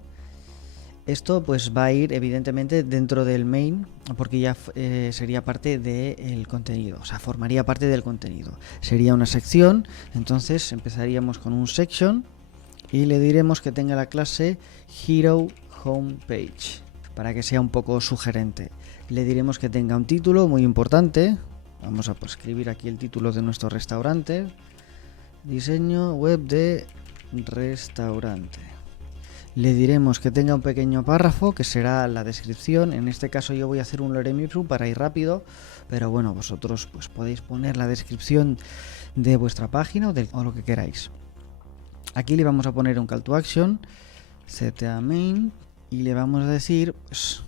Esto pues va a ir evidentemente dentro del main porque ya sería parte del contenido, o sea, formaría parte del contenido. Sería una sección, entonces empezaríamos con un section y le diremos que tenga la clase Hero Homepage para que sea un poco sugerente. Le diremos que tenga un título muy importante. Vamos a escribir aquí el título de nuestro restaurante. Diseño web de restaurante. Le diremos que tenga un pequeño párrafo que será la descripción. En este caso yo voy a hacer un lorem ipsum para ir rápido, pero bueno, vosotros pues podéis poner la descripción de vuestra página o lo que queráis. Aquí le vamos a poner un call to action, CTA main, y le vamos a decir pues,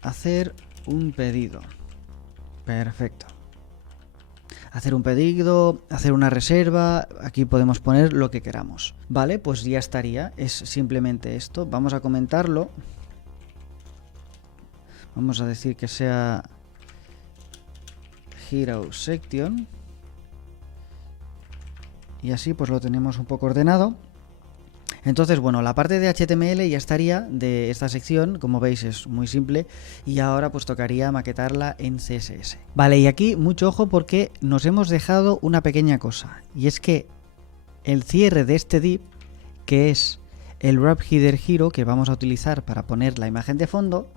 hacer un pedido. Perfecto. Hacer un pedido, hacer una reserva, aquí podemos poner lo que queramos. Vale, pues ya estaría, es simplemente esto. Vamos a comentarlo. Vamos a decir que sea Hero Section. Y así pues lo tenemos un poco ordenado. Entonces, bueno, la parte de HTML ya estaría de esta sección, como veis es muy simple, y ahora pues tocaría maquetarla en CSS. Vale, y aquí mucho ojo porque nos hemos dejado una pequeña cosa, y es que el cierre de este div, que es el wrap header hero que vamos a utilizar para poner la imagen de fondo,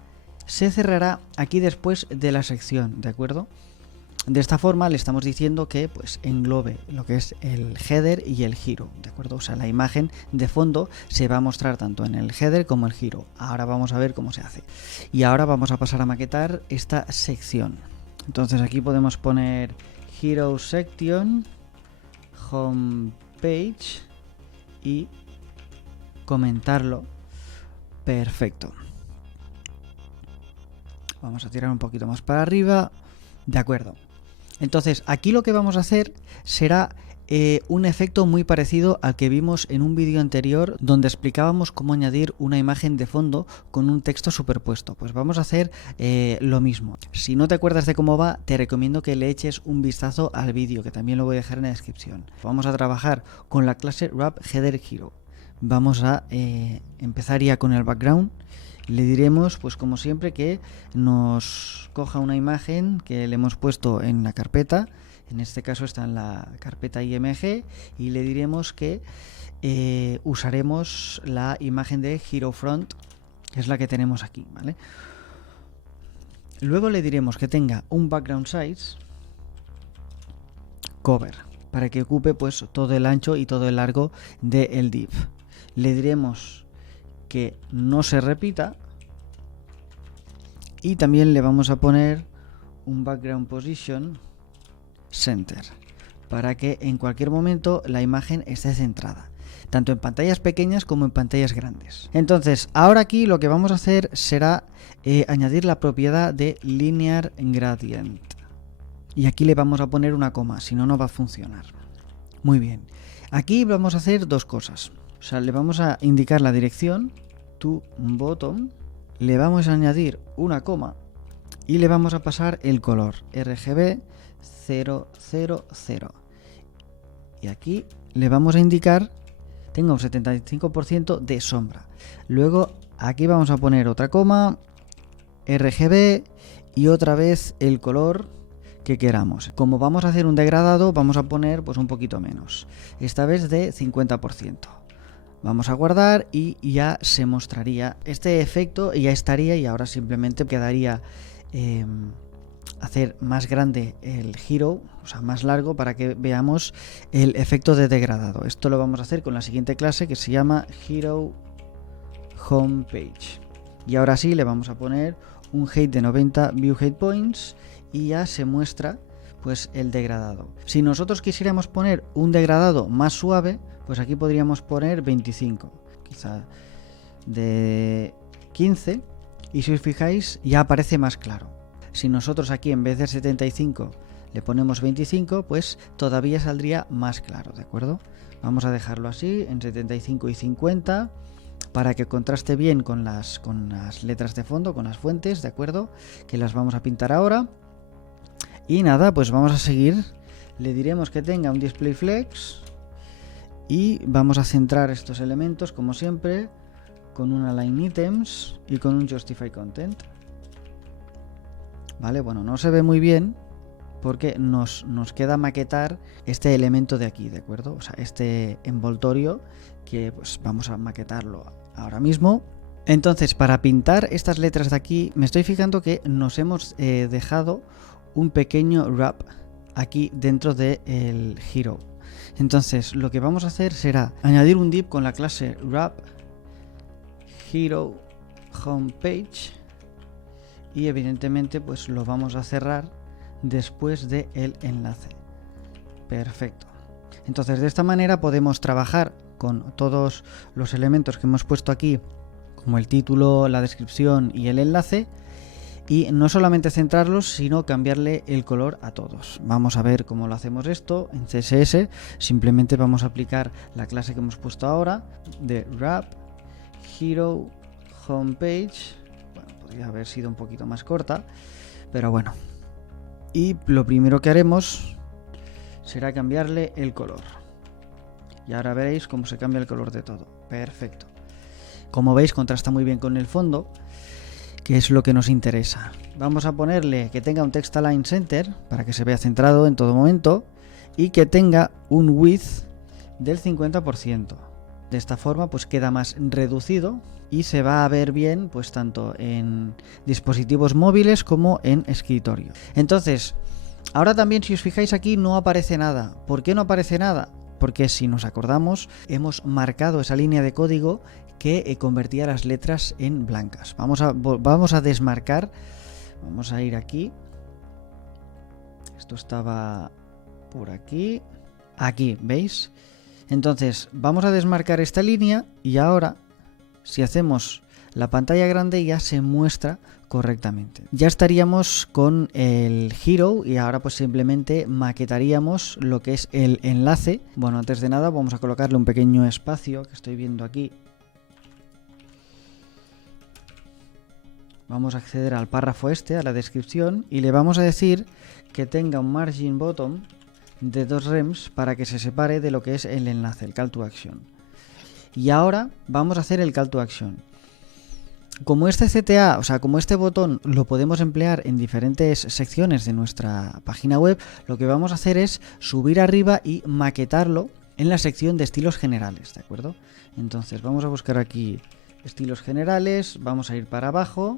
se cerrará aquí después de la sección, ¿de acuerdo? De esta forma le estamos diciendo que pues englobe lo que es el header y el hero, ¿de acuerdo? O sea, la imagen de fondo se va a mostrar tanto en el header como el hero. Ahora vamos a ver cómo se hace. Y ahora vamos a pasar a maquetar esta sección. Entonces aquí podemos poner Hero Section, Homepage y comentarlo. Perfecto. Vamos a tirar un poquito más para arriba. De acuerdo. Entonces, aquí lo que vamos a hacer será un efecto muy parecido al que vimos en un vídeo anterior donde explicábamos cómo añadir una imagen de fondo con un texto superpuesto. Pues vamos a hacer lo mismo. Si no te acuerdas de cómo va, te recomiendo que le eches un vistazo al vídeo, que también lo voy a dejar en la descripción. Vamos a trabajar con la clase wrap header hero. Vamos a empezar ya con el background Le diremos, pues como siempre, que nos coja una imagen que le hemos puesto en la carpeta. En este caso está en la carpeta IMG, y le diremos que usaremos la imagen de Hero Front, que es la que tenemos aquí, ¿vale? Luego le diremos que tenga un background size cover para que ocupe pues todo el ancho y todo el largo del div. Le diremos que no se repita, y también le vamos a poner un background position center para que en cualquier momento la imagen esté centrada, tanto en pantallas pequeñas como en pantallas grandes. Entonces, ahora aquí lo que vamos a hacer será añadir la propiedad de linear gradient, y aquí le vamos a poner una coma, si no, no va a funcionar. Muy bien, aquí vamos a hacer dos cosas. O sea, le vamos a indicar la dirección to bottom, le vamos a añadir una coma y le vamos a pasar el color RGB 000, y aquí le vamos a indicar tenga un 75% de sombra. Luego aquí vamos a poner otra coma, RGB, y otra vez el color que queramos. Como vamos a hacer un degradado, vamos a poner pues un poquito menos, esta vez de 50%. Vamos a guardar y ya se mostraría este efecto, y ya estaría, y ahora simplemente quedaría hacer más grande el Hero, o sea, más largo, para que veamos el efecto de degradado. Esto lo vamos a hacer con la siguiente clase, que se llama Hero Homepage. Y ahora sí le vamos a poner un height de 90 view height points, y ya se muestra pues el degradado. Si nosotros quisiéramos poner un degradado más suave, pues aquí podríamos poner 25, quizá de 15, y si os fijáis ya aparece más claro. Si nosotros aquí en vez de 75 le ponemos 25, pues todavía saldría más claro, ¿de acuerdo? Vamos a dejarlo así en 75 y 50 para que contraste bien con las letras de fondo, con las fuentes, ¿de acuerdo? Que las vamos a pintar ahora. Y nada, pues vamos a seguir. Le diremos que tenga un display flex, y vamos a centrar estos elementos como siempre con un align items y con un justify content. Vale, bueno, no se ve muy bien porque nos queda maquetar este elemento de aquí, ¿de acuerdo? O sea, este envoltorio que pues vamos a maquetarlo ahora mismo. Entonces, para pintar estas letras de aquí, me estoy fijando que nos hemos dejado un pequeño wrap aquí dentro del Hero. Entonces, lo que vamos a hacer será añadir un div con la clase wrap Hero Homepage, y evidentemente pues lo vamos a cerrar después del enlace. Perfecto. Entonces, de esta manera podemos trabajar con todos los elementos que hemos puesto aquí, como el título, la descripción y el enlace, y no solamente centrarlos, sino cambiarle el color a todos. Vamos a ver cómo lo hacemos esto en CSS. Simplemente vamos a aplicar la clase que hemos puesto ahora de wrap Hero Homepage. Bueno, podría haber sido un poquito más corta, pero bueno. Y lo primero que haremos será cambiarle el color. Y ahora veréis cómo se cambia el color de todo. Perfecto. Como veis, contrasta muy bien con el fondo, que es lo que nos interesa. Vamos a ponerle que tenga un text align center para que se vea centrado en todo momento, y que tenga un width del 50%. De esta forma pues queda más reducido y se va a ver bien pues tanto en dispositivos móviles como en escritorio. Entonces, ahora también, si os fijáis aquí, no aparece nada. ¿Por qué no aparece nada? Porque si nos acordamos, hemos marcado esa línea de código que convertía las letras en blancas. Vamos a desmarcar. Vamos a ir aquí. Esto estaba por aquí. Aquí, ¿veis? Entonces, vamos a desmarcar esta línea, y ahora, si hacemos la pantalla grande, ya se muestra correctamente. Ya estaríamos con el Hero, y ahora pues simplemente maquetaríamos lo que es el enlace. Bueno, antes de nada vamos a colocarle un pequeño espacio que estoy viendo aquí. Vamos a acceder al párrafo a la descripción, y le vamos a decir que tenga un margin bottom de 2 rems para que se separe de lo que es el enlace, el call to action. Y ahora vamos a hacer el call to action. Como este CTA, o sea, como este botón lo podemos emplear en diferentes secciones de nuestra página web, lo que vamos a hacer es subir arriba y maquetarlo en la sección de estilos generales, ¿de acuerdo? Entonces vamos a buscar aquí estilos generales, vamos a ir para abajo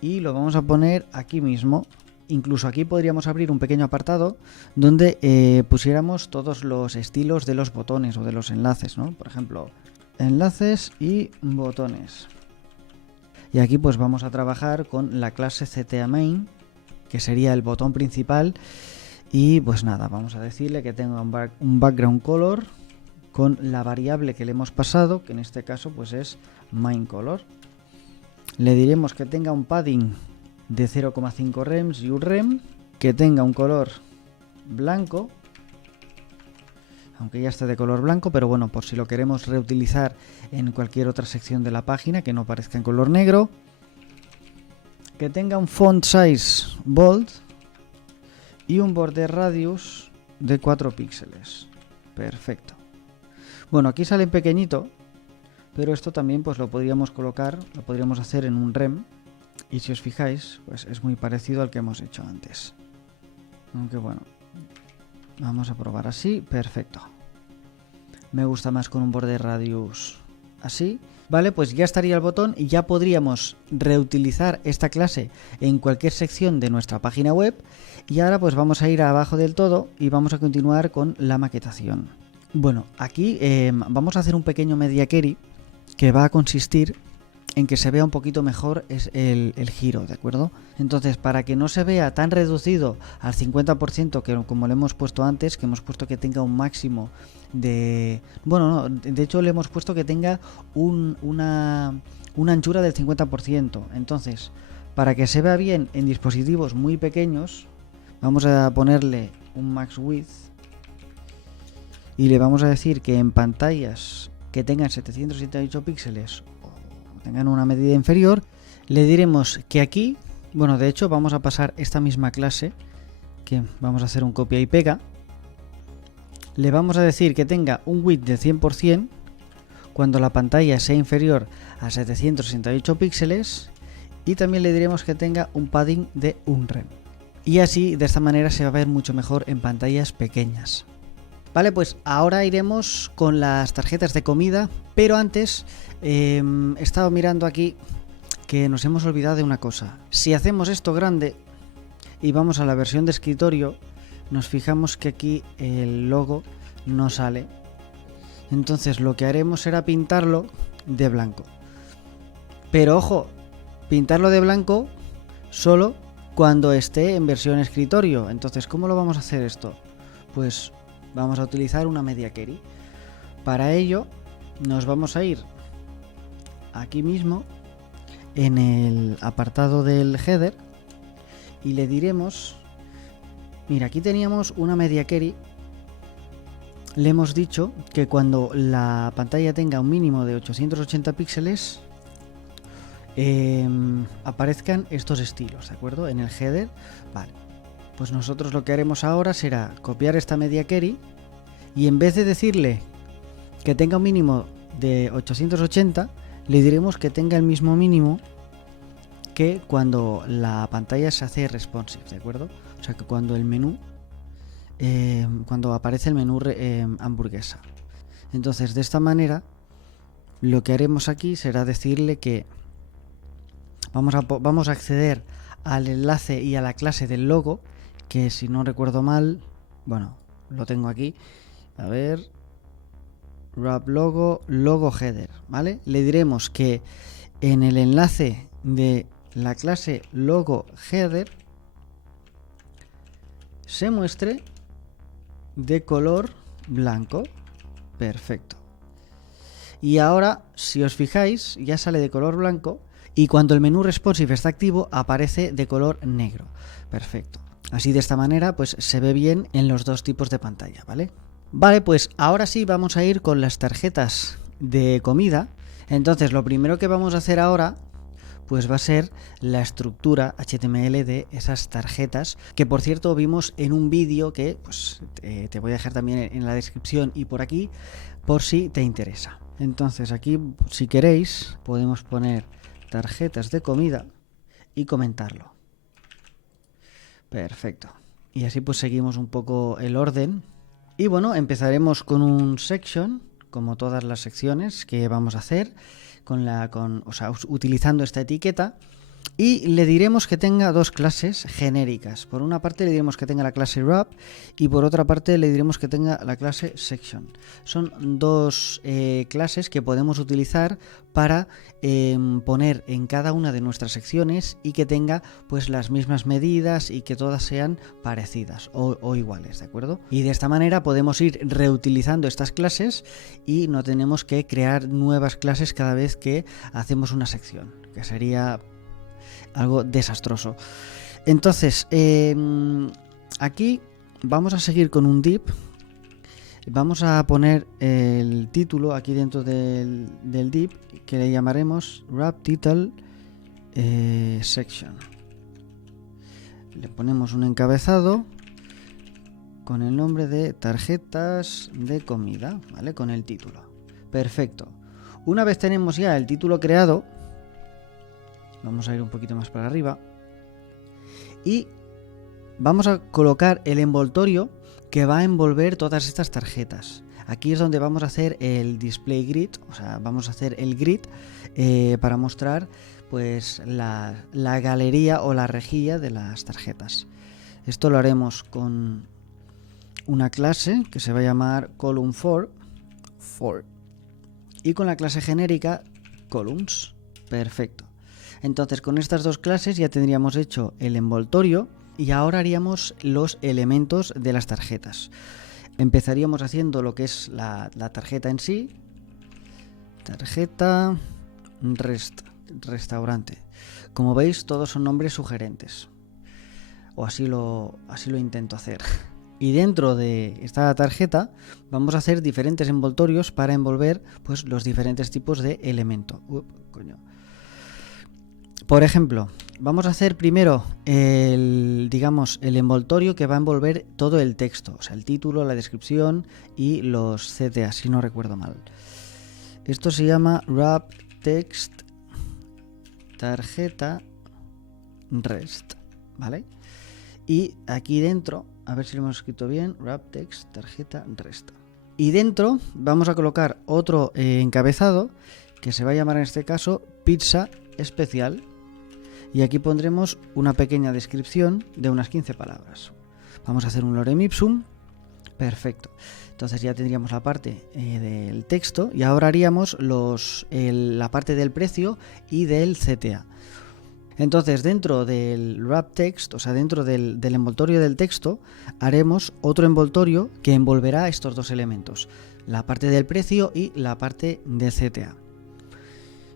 y lo vamos a poner aquí mismo. Incluso aquí podríamos abrir un pequeño apartado donde pusiéramos todos los estilos de los botones o de los enlaces, ¿no? Por ejemplo, enlaces y botones. Y aquí pues vamos a trabajar con la clase CTA main, que sería el botón principal. Y pues nada, vamos a decirle que tenga un background color con la variable que le hemos pasado, que en este caso pues es main color. Le diremos que tenga un padding de 0,5 rems y un rem, que tenga un color blanco, aunque ya esté de color blanco, pero bueno, por si lo queremos reutilizar en cualquier otra sección de la página, que no parezca en color negro, que tenga un font size bold y un border radius de 4 píxeles. Perfecto. Bueno, aquí sale en pequeñito, pero esto también pues lo podríamos colocar, lo podríamos hacer en un rem, y si os fijáis, pues es muy parecido al que hemos hecho antes. Aunque bueno, vamos a probar así. Perfecto. Me gusta más con un border radius así. Vale, pues ya estaría el botón y ya podríamos reutilizar esta clase en cualquier sección de nuestra página web. Y ahora pues vamos a ir abajo del todo y vamos a continuar con la maquetación. Bueno, aquí vamos a hacer un pequeño media query que va a consistir en que se vea un poquito mejor es el giro, ¿de acuerdo? Entonces, para que no se vea tan reducido al 50% que como le hemos puesto antes, que hemos puesto que tenga un máximo de... Bueno, no, de hecho le hemos puesto que tenga una anchura del 50%. Entonces, para que se vea bien en dispositivos muy pequeños, vamos a ponerle un max width y le vamos a decir que en pantallas que tengan 768 píxeles tengan una medida inferior, le diremos que aquí, bueno, de hecho vamos a pasar esta misma clase, que vamos a hacer un copia y pega, le vamos a decir que tenga un width de 100% cuando la pantalla sea inferior a 768 píxeles y también le diremos que tenga un padding de 1 rem. Y así, de esta manera se va a ver mucho mejor en pantallas pequeñas. Vale, pues ahora iremos con las tarjetas de comida, pero antes he estado mirando aquí que nos hemos olvidado de una cosa. Si hacemos esto grande y vamos a la versión de escritorio, nos fijamos que aquí el logo no sale. Entonces lo que haremos será pintarlo de blanco. Pero ojo, pintarlo de blanco solo cuando esté en versión escritorio. Entonces, ¿cómo lo vamos a hacer esto? Pues vamos a utilizar una media query. Para ello nos vamos a ir aquí mismo en el apartado del header y le diremos, mira, aquí teníamos una media query, le hemos dicho que cuando la pantalla tenga un mínimo de 880 píxeles aparezcan estos estilos, ¿de acuerdo? En el header. Vale, pues nosotros lo que haremos ahora será copiar esta media query y en vez de decirle que tenga un mínimo de 880, le diremos que tenga el mismo mínimo que cuando la pantalla se hace responsive, ¿de acuerdo? O sea que cuando el menú, cuando aparece el menú hamburguesa. Entonces, de esta manera, lo que haremos aquí será decirle que vamos a acceder al enlace y a la clase del logo, que si no recuerdo mal, bueno, lo tengo aquí, a ver, wrap logo, logo header, ¿vale? Le diremos que en el enlace de la clase logo header se muestre de color blanco. Perfecto. Y ahora, si os fijáis, ya sale de color blanco y cuando el menú responsive está activo aparece de color negro. Perfecto. Así de esta manera pues se ve bien en los dos tipos de pantalla, ¿vale? Vale, pues ahora sí vamos a ir con las tarjetas de comida. Entonces lo primero que vamos a hacer ahora pues va a ser la estructura HTML de esas tarjetas, que por cierto vimos en un vídeo que pues te voy a dejar también en la descripción y por aquí por si te interesa. Entonces aquí, si queréis, podemos poner tarjetas de comida y comentarlo. Perfecto. Y así pues seguimos un poco el orden. Y bueno, empezaremos con un section, como todas las secciones que vamos a hacer, utilizando esta etiqueta. Y le diremos que tenga dos clases genéricas. Por una parte le diremos que tenga la clase wrap y por otra parte le diremos que tenga la clase section. Son dos clases que podemos utilizar para poner en cada una de nuestras secciones y que tenga pues las mismas medidas y que todas sean parecidas o iguales, ¿de acuerdo? Y de esta manera podemos ir reutilizando estas clases y no tenemos que crear nuevas clases cada vez que hacemos una sección, que sería algo desastroso. Entonces, aquí vamos a seguir con un div. Vamos a poner el título aquí dentro del div, que le llamaremos wrap title section. Le ponemos un encabezado con el nombre de tarjetas de comida, ¿vale? Con el título. Perfecto. Una vez tenemos ya el título creado, vamos a ir un poquito más para arriba y vamos a colocar el envoltorio que va a envolver todas estas tarjetas. Aquí es donde vamos a hacer el display grid, o sea, vamos a hacer el grid para mostrar pues la galería o la rejilla de las tarjetas. Esto lo haremos con una clase que se va a llamar column4 y con la clase genérica columns. Perfecto. Entonces con estas dos clases ya tendríamos hecho el envoltorio y ahora haríamos los elementos de las tarjetas. Empezaríamos haciendo lo que es la tarjeta en sí. Tarjeta restaurante. Como veis, todos son nombres sugerentes. O así lo intento hacer. Y dentro de esta tarjeta vamos a hacer diferentes envoltorios para envolver pues los diferentes tipos de elemento. Por ejemplo, vamos a hacer primero el envoltorio que va a envolver todo el texto, o sea, el título, la descripción y los CTA, si no recuerdo mal. Esto se llama wrap text tarjeta rest, ¿vale? Y aquí dentro, a ver si lo hemos escrito bien, wrap text tarjeta rest. Y dentro vamos a colocar otro encabezado que se va a llamar en este caso pizza especial. Y aquí pondremos una pequeña descripción de unas 15 palabras. Vamos a hacer un lorem ipsum. Perfecto. Entonces ya tendríamos la parte del texto y ahora haríamos la parte del precio y del CTA. Entonces dentro del wrap text, o sea dentro del envoltorio del texto, haremos otro envoltorio que envolverá estos dos elementos. La parte del precio y la parte del CTA.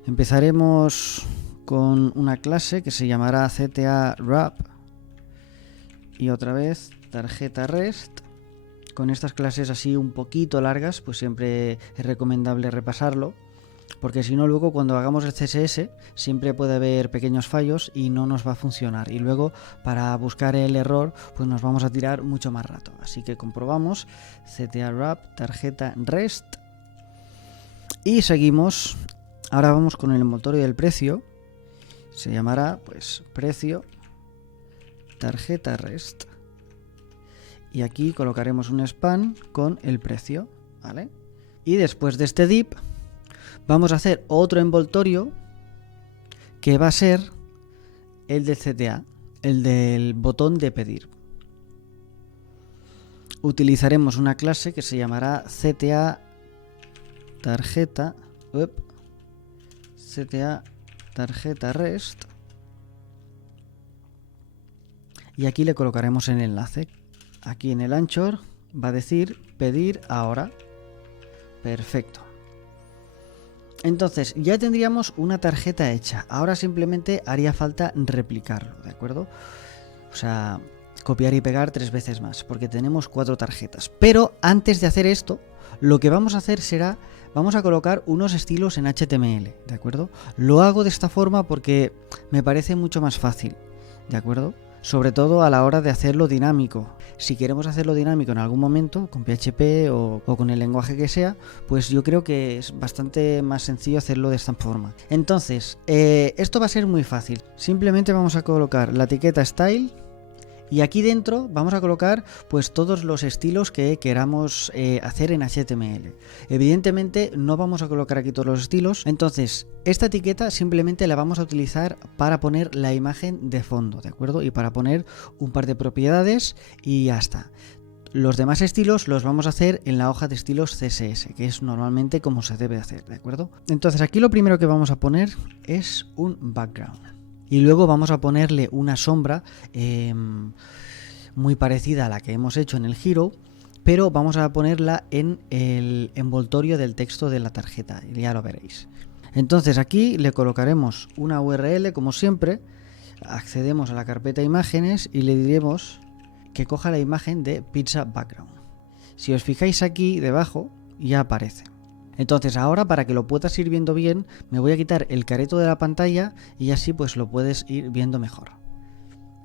Empezaremos con una clase que se llamará CTA wrap y otra vez tarjeta rest. Con estas clases así un poquito largas, pues siempre es recomendable repasarlo, porque si no luego cuando hagamos el CSS siempre puede haber pequeños fallos y no nos va a funcionar, y luego para buscar el error pues nos vamos a tirar mucho más rato. Así que comprobamos CTA wrap tarjeta rest y seguimos. Ahora vamos con el envoltorio del precio. Se llamará pues precio tarjeta rest y aquí colocaremos un span con el precio, ¿vale? Y después de este div vamos a hacer otro envoltorio que va a ser el del CTA, el del botón de pedir. Utilizaremos una clase que se llamará CTA tarjeta tarjeta rest y aquí le colocaremos el enlace. Aquí en el anchor va a decir pedir ahora. Perfecto. Entonces ya tendríamos una tarjeta hecha. Ahora simplemente haría falta replicarlo, ¿de acuerdo? O sea, copiar y pegar 3 veces más, porque tenemos 4 tarjetas. Pero antes de hacer esto, lo que vamos a hacer será, vamos a colocar unos estilos en HTML, ¿de acuerdo? Lo hago de esta forma porque me parece mucho más fácil, ¿de acuerdo? sobre todo a la hora de hacerlo dinámico. Si queremos hacerlo dinámico en algún momento, con PHP o con el lenguaje que sea, pues yo creo que es bastante más sencillo hacerlo de esta forma. Entonces, esto va a ser muy fácil. Simplemente vamos a colocar la etiqueta style y aquí dentro vamos a colocar pues todos los estilos que queramos hacer en HTML. Evidentemente no vamos a colocar aquí todos los estilos, entonces esta etiqueta simplemente la vamos a utilizar para poner la imagen de fondo, ¿de acuerdo? Y para poner un par de propiedades y ya está. Los demás estilos los vamos a hacer en la hoja de estilos CSS, que es normalmente como se debe hacer, ¿de acuerdo? Entonces aquí lo primero que vamos a poner es un background. Y luego vamos a ponerle una sombra muy parecida a la que hemos hecho en el Hero, pero vamos a ponerla en el envoltorio del texto de la tarjeta, y ya lo veréis. Entonces aquí le colocaremos una URL como siempre, accedemos a la carpeta imágenes y le diremos que coja la imagen de pizza background. Si os fijáis aquí debajo ya aparece. Entonces ahora, para que lo puedas ir viendo bien, me voy a quitar el careto de la pantalla y así pues lo puedes ir viendo mejor.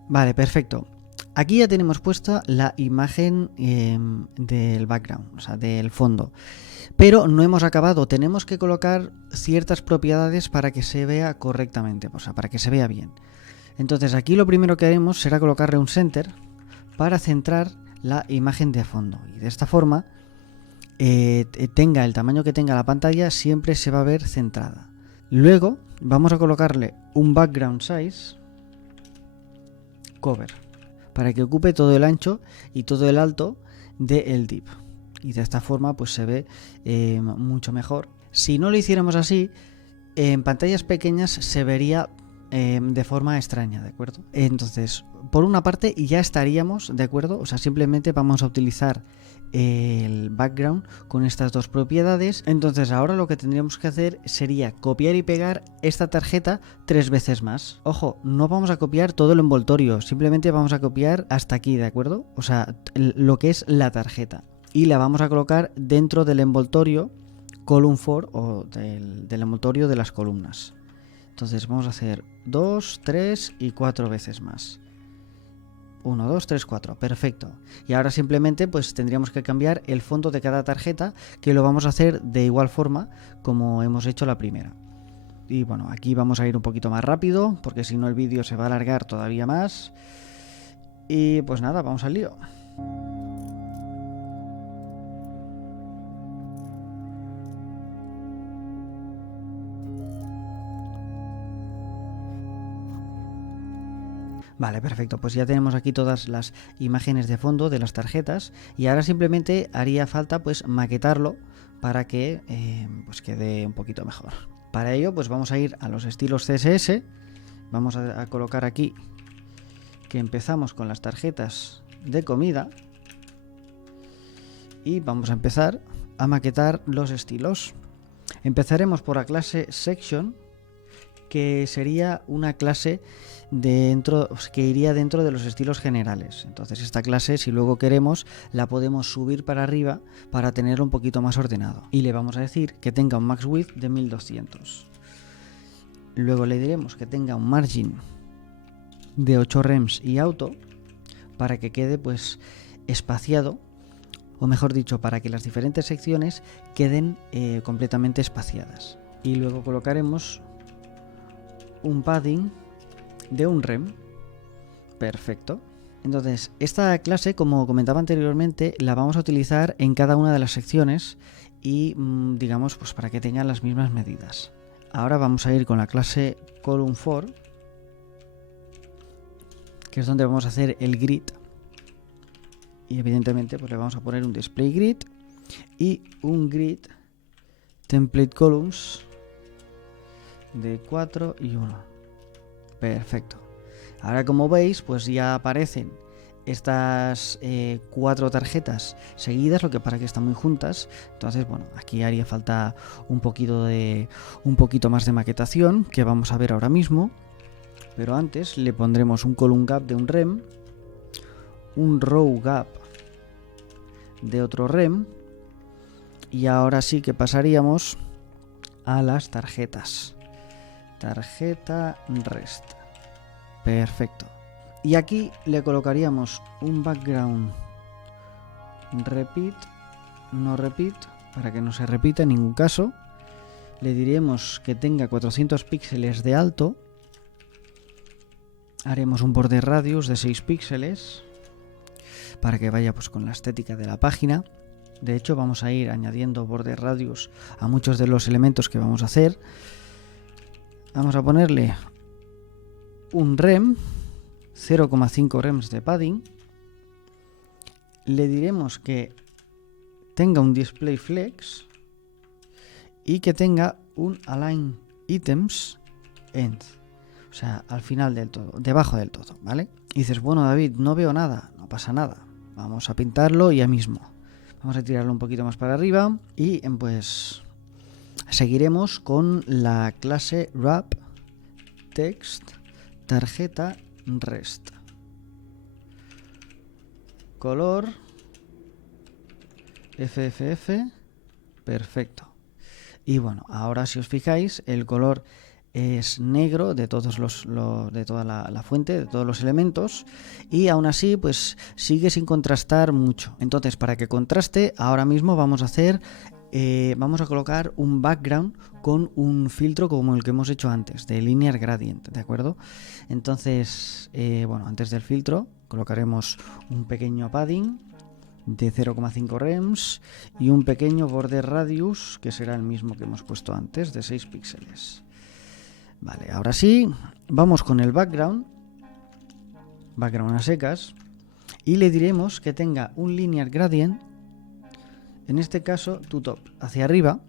Vale, perfecto. Aquí ya tenemos puesta la imagen del background, o sea, del fondo. Pero no hemos acabado, tenemos que colocar ciertas propiedades para que se vea correctamente, o sea, para que se vea bien. Entonces aquí lo primero que haremos será colocarle un center para centrar la imagen de fondo. Y de esta forma, tenga el tamaño que tenga la pantalla, siempre se va a ver centrada. Luego vamos a colocarle un background size cover para que ocupe todo el ancho y todo el alto del div, y de esta forma pues se ve mucho mejor. Si no lo hiciéramos así, en pantallas pequeñas se vería de forma extraña, ¿de acuerdo? Entonces, por una parte ya estaríamos, ¿de acuerdo? O sea, simplemente vamos a utilizar el background con estas dos propiedades. Entonces ahora lo que tendríamos que hacer sería copiar y pegar esta tarjeta 3 veces más. Ojo, no vamos a copiar todo el envoltorio, simplemente vamos a copiar hasta aquí, ¿de acuerdo? O sea, lo que es la tarjeta, y la vamos a colocar dentro del envoltorio column 4 o del envoltorio de las columnas. Entonces vamos a hacer 2, 3 y 4 veces más. 1, 2, 3, 4, perfecto. Y ahora simplemente pues tendríamos que cambiar el fondo de cada tarjeta, que lo vamos a hacer de igual forma como hemos hecho la primera. Y bueno, aquí vamos a ir un poquito más rápido, porque si no el vídeo se va a alargar todavía más. Y pues nada, vamos al lío. Vale, perfecto, pues ya tenemos aquí todas las imágenes de fondo de las tarjetas, y ahora simplemente haría falta pues maquetarlo para que pues quede un poquito mejor. Para ello pues vamos a ir a los estilos CSS, vamos a colocar aquí que empezamos con las tarjetas de comida y vamos a empezar a maquetar los estilos. Empezaremos por la clase section, que sería una clase que iría dentro de los estilos generales. Entonces esta clase, si luego queremos, la podemos subir para arriba para tenerlo un poquito más ordenado, y le vamos a decir que tenga un max width de 1200. Luego le diremos que tenga un margin de 8 rems y auto para que quede pues espaciado, o mejor dicho, para que las diferentes secciones queden completamente espaciadas. Y luego colocaremos un padding de 1 rem. Perfecto. Entonces, esta clase, como comentaba anteriormente, la vamos a utilizar en cada una de las secciones y digamos pues para que tengan las mismas medidas. Ahora vamos a ir con la clase column 4, que es donde vamos a hacer el grid, y evidentemente pues le vamos a poner un display grid y un grid template columns de 4 y 1. Perfecto. Ahora, como veis, pues ya aparecen estas 4 tarjetas seguidas, lo que pasa que están muy juntas. Entonces, bueno, aquí haría falta un poquito más de maquetación, que vamos a ver ahora mismo. Pero antes le pondremos un column gap de 1 rem, un row gap de otro rem, y ahora sí que pasaríamos a las tarjetas. Tarjeta rest. Perfecto. Y aquí le colocaríamos un background repeat, no repeat, para que no se repita en ningún caso. Le diremos que tenga 400 píxeles de alto. Haremos un border radius de 6 píxeles para que vaya pues con la estética de la página. De hecho, vamos a ir añadiendo border radius a muchos de los elementos que vamos a hacer. Vamos a ponerle un rem, 0,5 rems de padding. Le diremos que tenga un display flex y que tenga un align items end, o sea, al final del todo, debajo del todo, ¿vale? Y dices, bueno, David, no veo nada, no pasa nada, vamos a pintarlo ya mismo. Vamos a tirarlo un poquito más para arriba y pues seguiremos con la clase wrap text tarjeta rest. Color FFF, perfecto. Y bueno, ahora si os fijáis, el color es negro de todos de toda la fuente, de todos los elementos, y aún así pues sigue sin contrastar mucho. Entonces, para que contraste, ahora mismo vamos a colocar un background con un filtro como el que hemos hecho antes, de linear gradient, ¿de acuerdo? Entonces, bueno, antes del filtro colocaremos un pequeño padding de 0,5 rems y un pequeño border radius que será el mismo que hemos puesto antes, de 6 píxeles. Vale, ahora sí, vamos con el background a secas, y le diremos que tenga un linear gradient, en este caso to top, hacia arriba,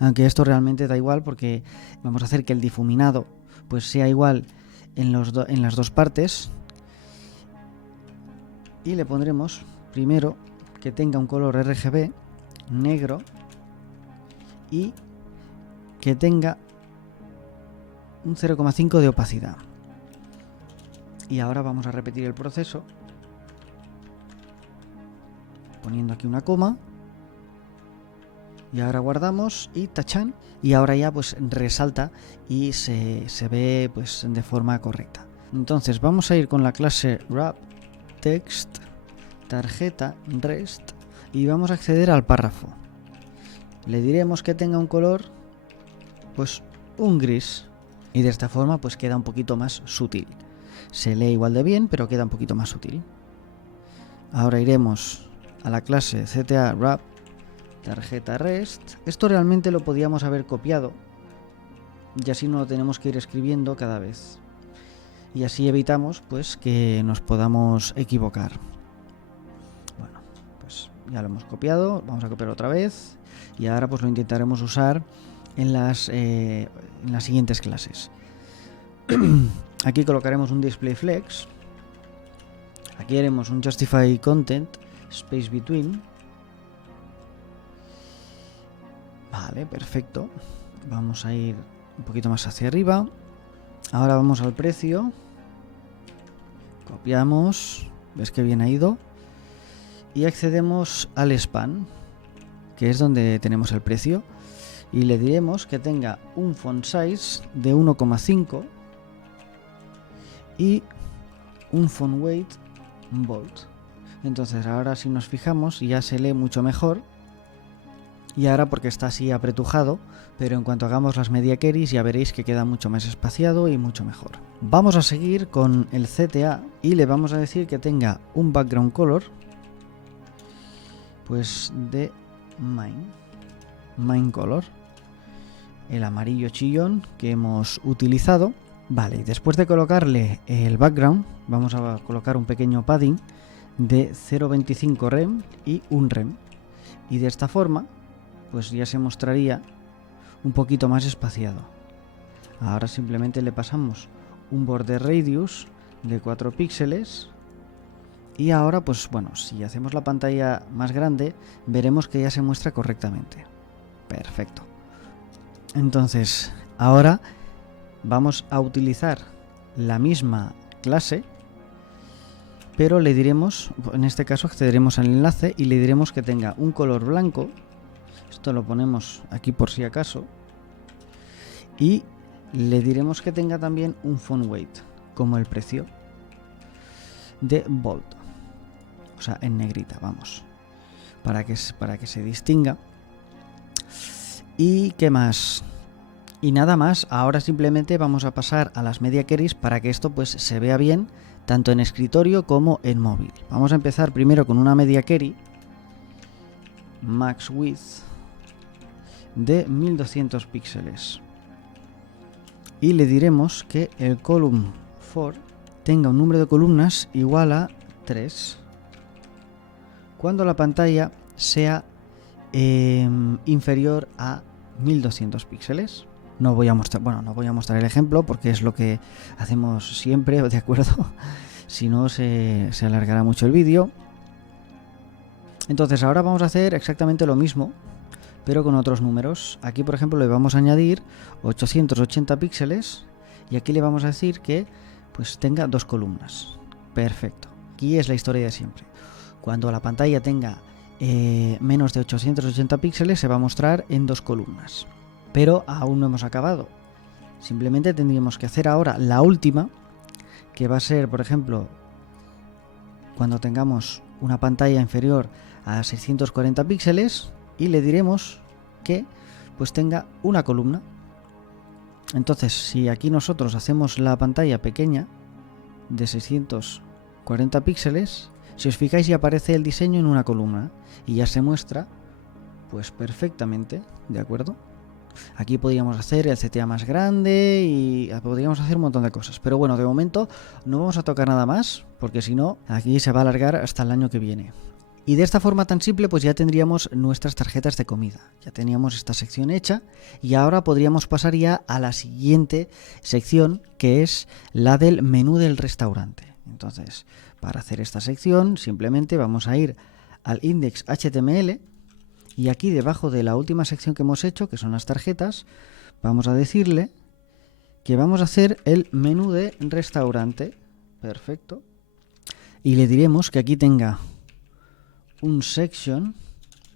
aunque esto realmente da igual porque vamos a hacer que el difuminado pues sea igual en las dos partes, y le pondremos primero que tenga un color RGB negro y que tenga un 0,5 de opacidad. Y ahora vamos a repetir el proceso poniendo aquí una coma, y ahora guardamos y tachan, y ahora ya pues resalta y se ve pues de forma correcta. Entonces vamos a ir con la clase wrap text tarjeta rest y vamos a acceder al párrafo. Le diremos que tenga un color pues un gris, y de esta forma pues queda un poquito más sutil. Se lee igual de bien, pero queda un poquito más sutil. Ahora iremos a la clase CTA wrap tarjeta rest. Esto realmente lo podíamos haber copiado y así no lo tenemos que ir escribiendo cada vez, y así evitamos pues que nos podamos equivocar. Bueno, pues ya lo hemos copiado, vamos a copiar otra vez y ahora pues lo intentaremos usar en las siguientes clases. Aquí colocaremos un display flex, aquí haremos un justify content space between. Vale, perfecto. Vamos a ir un poquito más hacia arriba. Ahora vamos al precio, copiamos, ves que bien ha ido, y accedemos al span, que es donde tenemos el precio, y le diremos que tenga un font size de 1,5 y un font weight bold. Entonces ahora si nos fijamos ya se lee mucho mejor, y ahora porque está así apretujado, pero en cuanto hagamos las media queries ya veréis que queda mucho más espaciado y mucho mejor. Vamos a seguir con el CTA y le vamos a decir que tenga un background color pues de mine color, el amarillo chillón que hemos utilizado. Vale, y después de colocarle el background vamos a colocar un pequeño padding de 0,25 rem y un rem, y de esta forma pues ya se mostraría un poquito más espaciado. Ahora simplemente le pasamos un border radius de 4 píxeles, y ahora pues bueno, si hacemos la pantalla más grande veremos que ya se muestra correctamente. Perfecto. Entonces ahora vamos a utilizar la misma clase, pero le diremos, en este caso accederemos al enlace y le diremos que tenga un color blanco. Esto lo ponemos aquí por si acaso, y le diremos que tenga también un font weight como el precio. de bold, o sea, en negrita, vamos, para que se distinga. ¿Y qué más? Y nada más. Ahora simplemente vamos a pasar a las media queries para que esto pues se vea bien tanto en escritorio como en móvil. Vamos a empezar primero con una media query max width de 1200 píxeles y le diremos que el column for tenga un número de columnas igual a 3 cuando la pantalla sea inferior a 1200 píxeles. No voy a mostrar el ejemplo porque es lo que hacemos siempre, ¿de acuerdo? Si no se alargará mucho el vídeo. Entonces ahora vamos a hacer exactamente lo mismo, pero con otros números. Aquí, por ejemplo, le vamos a añadir 880 píxeles y aquí le vamos a decir que pues tenga 2 columnas. Perfecto. Aquí es la historia de siempre. Cuando la pantalla tenga menos de 880 píxeles se va a mostrar en 2 columnas. Pero aún no hemos acabado. Simplemente tendríamos que hacer ahora la última, que va a ser, por ejemplo, cuando tengamos una pantalla inferior a 640 píxeles y le diremos que pues tenga una columna. Entonces, si aquí nosotros hacemos la pantalla pequeña de 640 píxeles, si os fijáis ya aparece el diseño en una columna y ya se muestra pues perfectamente, ¿de acuerdo? Aquí podríamos hacer el CTA más grande y podríamos hacer un montón de cosas. Pero bueno, de momento no vamos a tocar nada más, porque si no, aquí se va a alargar hasta el año que viene. Y de esta forma tan simple, pues ya tendríamos nuestras tarjetas de comida. Ya teníamos esta sección hecha y ahora podríamos pasar ya a la siguiente sección, que es la del menú del restaurante. Entonces, para hacer esta sección, simplemente vamos a ir al index.html. Y aquí debajo de la última sección que hemos hecho, que son las tarjetas, vamos a decirle que vamos a hacer el menú de restaurante. Perfecto. Y le diremos que aquí tenga un section.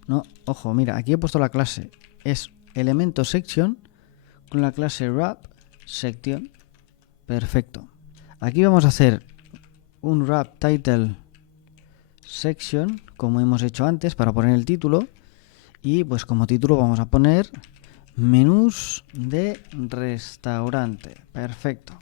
No, ojo, mira, aquí he puesto la clase. Es elemento section con la clase wrap section. Perfecto. Aquí vamos a hacer un wrap title section, como hemos hecho antes, para poner el título. Y pues como título vamos a poner menús de restaurante. Perfecto.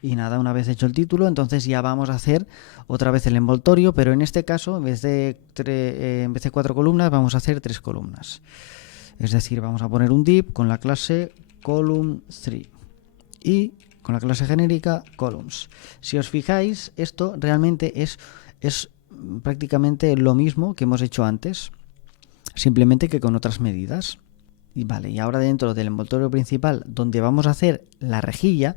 Y nada, una vez hecho el título, entonces ya vamos a hacer otra vez el envoltorio, pero en este caso, en vez de 4 columnas, vamos a hacer 3 columnas. Es decir, vamos a poner un div con la clase column3 y con la clase genérica columns. Si os fijáis, esto realmente es prácticamente lo mismo que hemos hecho antes, simplemente que con otras medidas. Y vale, y ahora dentro del envoltorio principal, donde vamos a hacer la rejilla,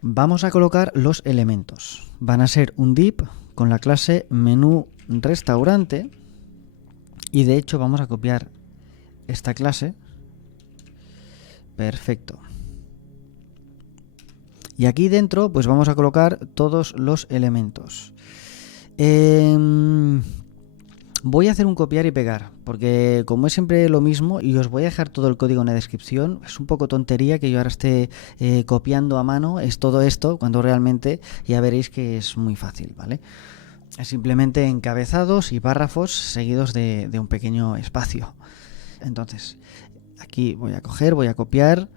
vamos a colocar los elementos. Van a ser un div con la clase menú restaurante y de hecho vamos a copiar esta clase. Perfecto. Y aquí dentro pues vamos a colocar todos los elementos. Voy a hacer un copiar y pegar, porque como es siempre lo mismo, y os voy a dejar todo el código en la descripción, es un poco tontería que yo ahora esté copiando a mano, es todo esto, cuando realmente ya veréis que es muy fácil, ¿vale? Es simplemente encabezados y párrafos seguidos de un pequeño espacio. Entonces, aquí voy a copiar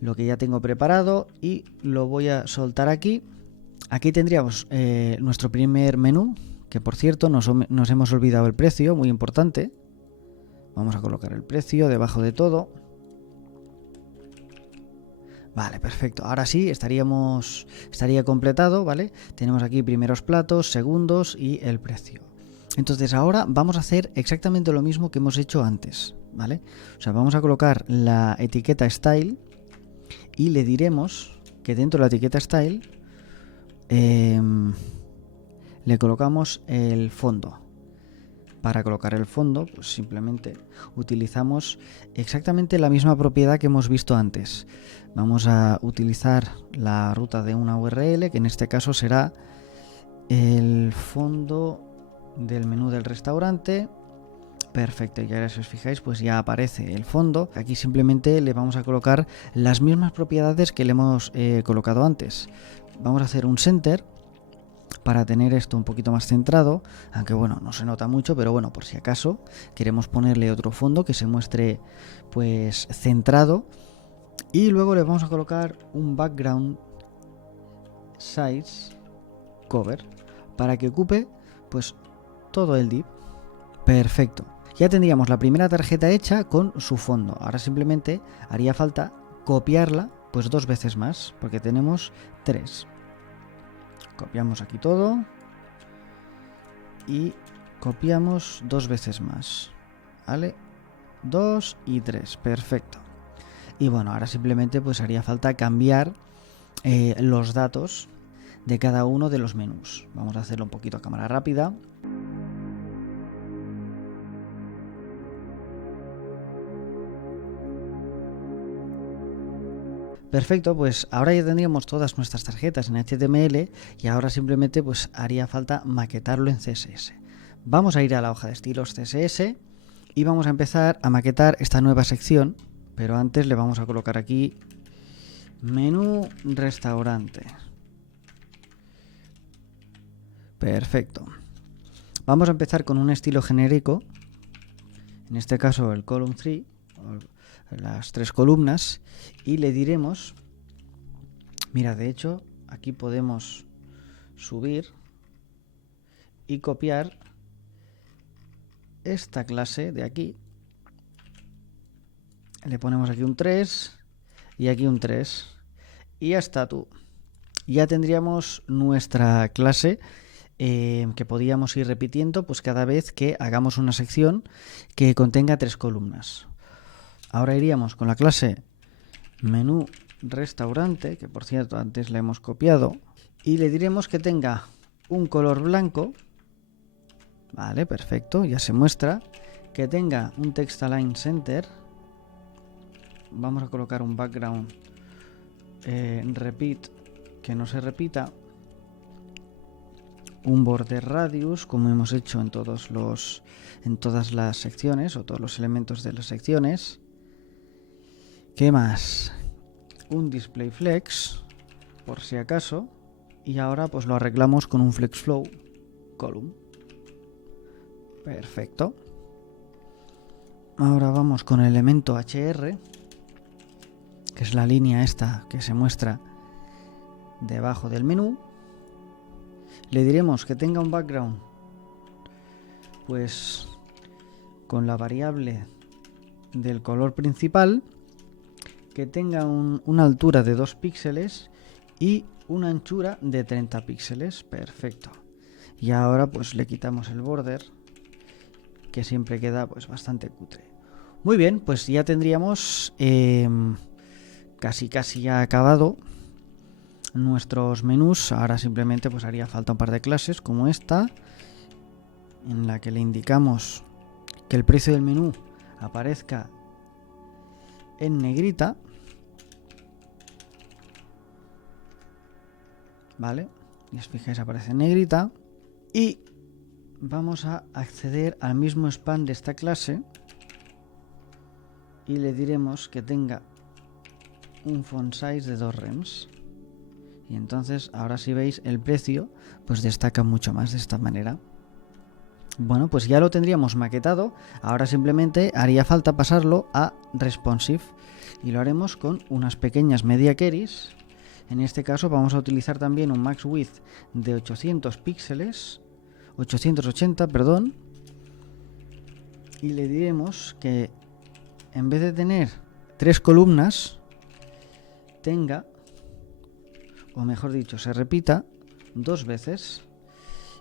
lo que ya tengo preparado y lo voy a soltar aquí. Aquí tendríamos nuestro primer menú, que por cierto nos hemos olvidado el precio, muy importante. Vamos a colocar el precio debajo de todo. Vale, perfecto. Ahora sí, estaría completado, ¿vale? Tenemos aquí primeros platos, segundos y el precio. Entonces ahora vamos a hacer exactamente lo mismo que hemos hecho antes, ¿vale? O sea, vamos a colocar la etiqueta style y le diremos que dentro de la etiqueta style le colocamos el fondo. Para colocar el fondo, pues simplemente utilizamos exactamente la misma propiedad que hemos visto antes. Vamos a utilizar la ruta de una URL, que en este caso será el fondo del menú del restaurante. Perfecto, y ahora si os fijáis, pues ya aparece el fondo. Aquí simplemente le vamos a colocar las mismas propiedades que le hemos colocado antes. Vamos a hacer un center para tener esto un poquito más centrado, aunque bueno, no se nota mucho, pero bueno, por si acaso queremos ponerle otro fondo que se muestre pues centrado, y luego le vamos a colocar un background size cover para que ocupe pues todo el div. Perfecto. Ya tendríamos la primera tarjeta hecha con su fondo. Ahora simplemente haría falta copiarla pues 2 veces más, porque tenemos 3. Copiamos aquí todo y copiamos 2 veces más, ¿vale? 2 y 3, perfecto. Y bueno, ahora simplemente pues haría falta cambiar los datos de cada uno de los menús. Vamos a hacerlo un poquito a cámara rápida. Perfecto, pues ahora ya tendríamos todas nuestras tarjetas en HTML y ahora simplemente pues haría falta maquetarlo en CSS. Vamos a ir a la hoja de estilos CSS y vamos a empezar a maquetar esta nueva sección, pero antes le vamos a colocar aquí menú restaurante. Perfecto. Vamos a empezar con un estilo genérico, en este caso el column 3, las 3 columnas, y le diremos, mira, de hecho aquí podemos subir y copiar esta clase de aquí, le ponemos aquí un 3 y aquí un 3 y ya está tú. Ya tendríamos nuestra clase que podíamos ir repitiendo pues cada vez que hagamos una sección que contenga 3 columnas. Ahora iríamos con la clase menú restaurante, que por cierto antes la hemos copiado, y le diremos que tenga un color blanco. Vale, perfecto, ya se muestra. Que tenga un text align center. Vamos a colocar un background repeat, que no se repita. Un border radius, como hemos hecho en todas las secciones o todos los elementos de las secciones. ¿Qué más? Un display flex, por si acaso. Y ahora pues lo arreglamos con un flex flow column. Perfecto. Ahora vamos con el elemento HR, que es la línea esta que se muestra debajo del menú. Le diremos que tenga un background pues con la variable del color principal, que tenga una altura de 2 píxeles y una anchura de 30 píxeles. Perfecto. Y ahora pues le quitamos el border, que siempre queda pues bastante cutre. Muy bien, pues ya tendríamos casi ya acabado nuestros menús. Ahora simplemente pues haría falta un par de clases como esta, en la que le indicamos que el precio del menú aparezca en negrita. Vale, y os fijáis, aparece en negrita. Y vamos a acceder al mismo span de esta clase y le diremos que tenga un font size de 2 rems. Y entonces, ahora si veis, el precio pues destaca mucho más de esta manera. Bueno, pues ya lo tendríamos maquetado. Ahora simplemente haría falta pasarlo a responsive y lo haremos con unas pequeñas media queries. En este caso vamos a utilizar también un max width de 800 píxeles, 880, perdón, y le diremos que en vez de tener 3 columnas, tenga, o mejor dicho, se repita 2 veces,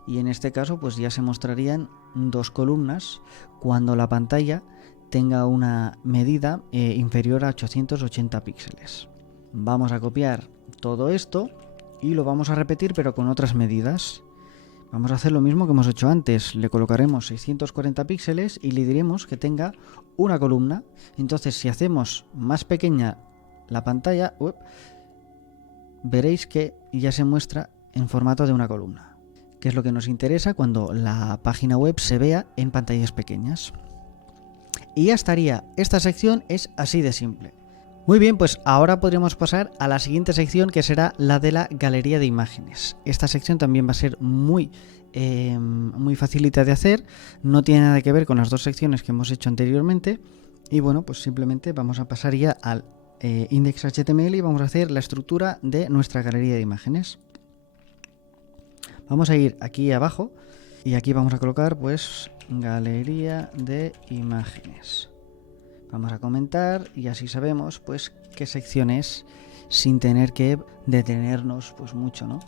y en este caso pues ya se mostrarían 2 columnas cuando la pantalla tenga una medida inferior a 880 píxeles. Vamos a copiar todo esto y lo vamos a repetir pero con otras medidas. Vamos a hacer lo mismo que hemos hecho antes. Le colocaremos 640 píxeles y le diremos que tenga una columna. Entonces, si hacemos más pequeña la pantalla, veréis que ya se muestra en formato de una columna, que es lo que nos interesa cuando la página web se vea en pantallas pequeñas. Y ya estaría. Esta sección es así de simple. Muy bien, pues ahora podríamos pasar a la siguiente sección, que será la de la galería de imágenes. Esta sección también va a ser muy facilita de hacer, no tiene nada que ver con las dos secciones que hemos hecho anteriormente. Y bueno, pues simplemente vamos a pasar ya al index.html y vamos a hacer la estructura de nuestra galería de imágenes. Vamos a ir aquí abajo y aquí vamos a colocar pues galería de imágenes. Vamos a comentar y así sabemos pues qué sección es sin tener que detenernos pues mucho, ¿no?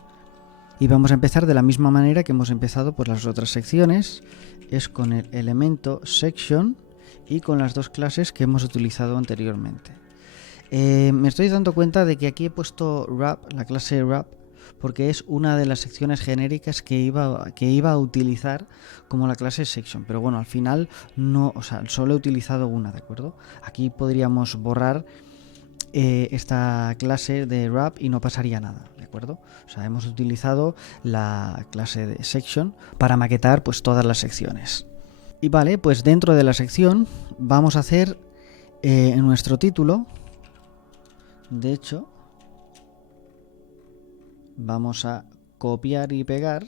Y vamos a empezar de la misma manera que hemos empezado por las otras secciones, es con el elemento section y con las dos clases que hemos utilizado anteriormente. Me estoy dando cuenta de que aquí he puesto wrap, la clase wrap, porque es una de las secciones genéricas que iba a utilizar como la clase section, pero bueno, al final no, o sea, solo he utilizado una, ¿de acuerdo? Aquí podríamos borrar esta clase de wrap y no pasaría nada, ¿de acuerdo? O sea, hemos utilizado la clase de section para maquetar pues todas las secciones. Y vale, pues dentro de la sección vamos a hacer nuestro título. De hecho, vamos a copiar y pegar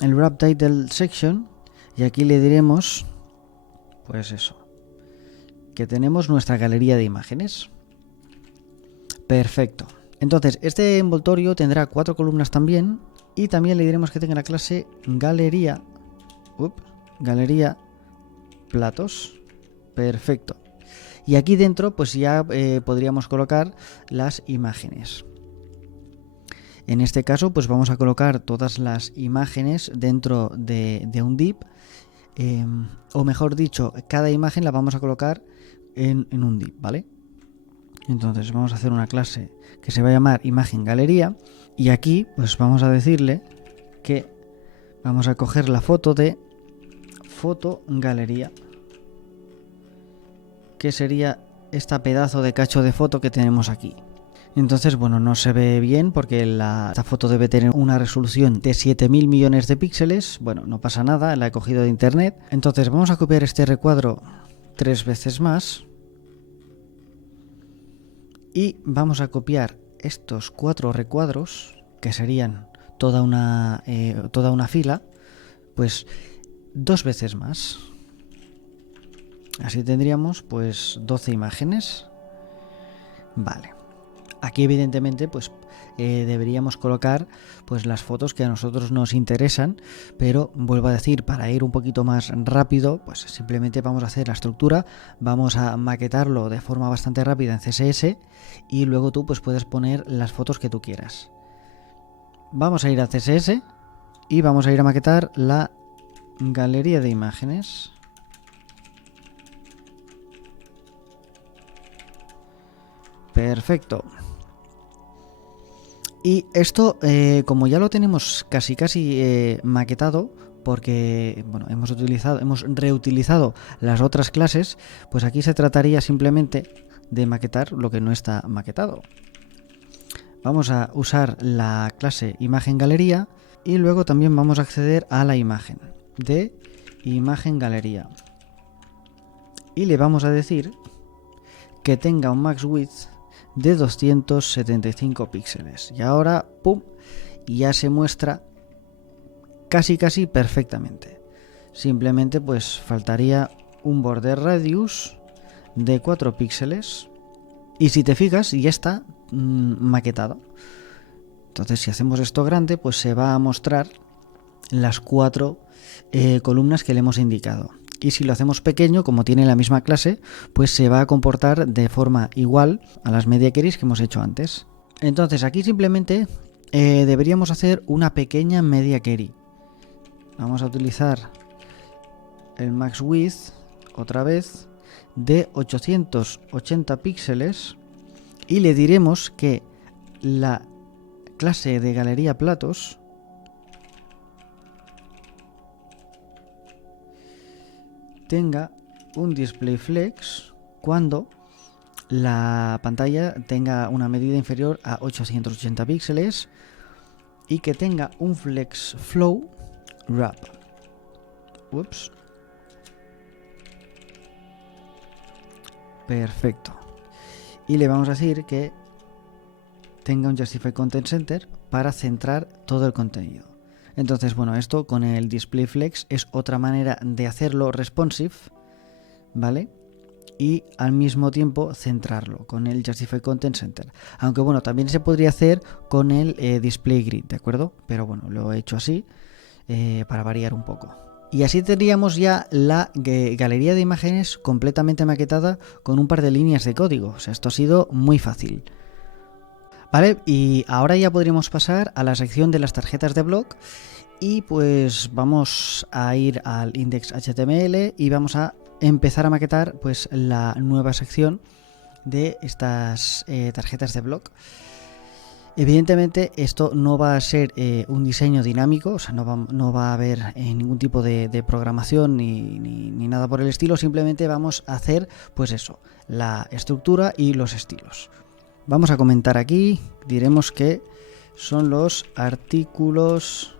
el wrap title section y aquí le diremos pues eso, que tenemos nuestra galería de imágenes. Perfecto. Entonces este envoltorio tendrá 4 columnas también y también le diremos que tenga la clase galería platos. Perfecto. Y aquí dentro pues ya podríamos colocar las imágenes. En este caso pues vamos a colocar todas las imágenes dentro de un div, o mejor dicho, cada imagen la vamos a colocar en un div, ¿vale? Entonces vamos a hacer una clase que se va a llamar imagen galería y aquí pues vamos a decirle que vamos a coger la foto de foto galería, que sería esta pedazo de cacho de foto que tenemos aquí. Entonces, bueno, no se ve bien porque esta foto debe tener una resolución de 7000 millones de píxeles. Bueno, no pasa nada, la he cogido de internet. Entonces vamos a copiar este recuadro 3 veces más. Y vamos a copiar estos 4 recuadros, que serían toda una fila, pues 2 veces más. Así tendríamos pues 12 imágenes. Vale. Aquí evidentemente pues deberíamos colocar pues las fotos que a nosotros nos interesan, pero vuelvo a decir, para ir un poquito más rápido, pues simplemente vamos a hacer la estructura, vamos a maquetarlo de forma bastante rápida en CSS y luego tú pues puedes poner las fotos que tú quieras. Vamos a ir a CSS y vamos a ir a maquetar la galería de imágenes. Perfecto. Y esto, como ya lo tenemos casi maquetado, porque bueno, hemos reutilizado las otras clases, pues aquí se trataría simplemente de maquetar lo que no está maquetado. Vamos a usar la clase imagen galería y luego también vamos a acceder a la imagen de imagen galería. Y le vamos a decir que tenga un max width de 275 píxeles. Y ahora, ¡pum!, ya se muestra casi perfectamente. Simplemente pues faltaría un border radius de 4 píxeles. Y si te fijas, ya está maquetado. Entonces, si hacemos esto grande, pues se va a mostrar las 4 columnas que le hemos indicado. Y si lo hacemos pequeño, como tiene la misma clase, pues se va a comportar de forma igual a las media queries que hemos hecho antes. Entonces aquí simplemente deberíamos hacer una pequeña media query. Vamos a utilizar el max width otra vez de 880 píxeles y le diremos que la clase de galería platos tenga un display flex cuando la pantalla tenga una medida inferior a 880 píxeles y que tenga un flex flow wrap. Perfecto. Y le vamos a decir que tenga un Justify Content Center para centrar todo el contenido. Entonces, bueno, esto con el Display Flex es otra manera de hacerlo responsive, ¿vale? Y al mismo tiempo centrarlo con el Justify Content Center. Aunque bueno, también se podría hacer con el Display Grid, ¿de acuerdo? Pero bueno, lo he hecho así para variar un poco. Y así tendríamos ya la galería de imágenes completamente maquetada con un par de líneas de código. O sea, esto ha sido muy fácil. Vale, y ahora ya podríamos pasar a la sección de las tarjetas de blog y pues vamos a ir al index.html y vamos a empezar a maquetar pues la nueva sección de estas tarjetas de blog. Evidentemente esto no va a ser un diseño dinámico, o sea, no va a haber ningún tipo de programación ni nada por el estilo, simplemente vamos a hacer pues eso, la estructura y los estilos. Vamos a comentar aquí, diremos que son los artículos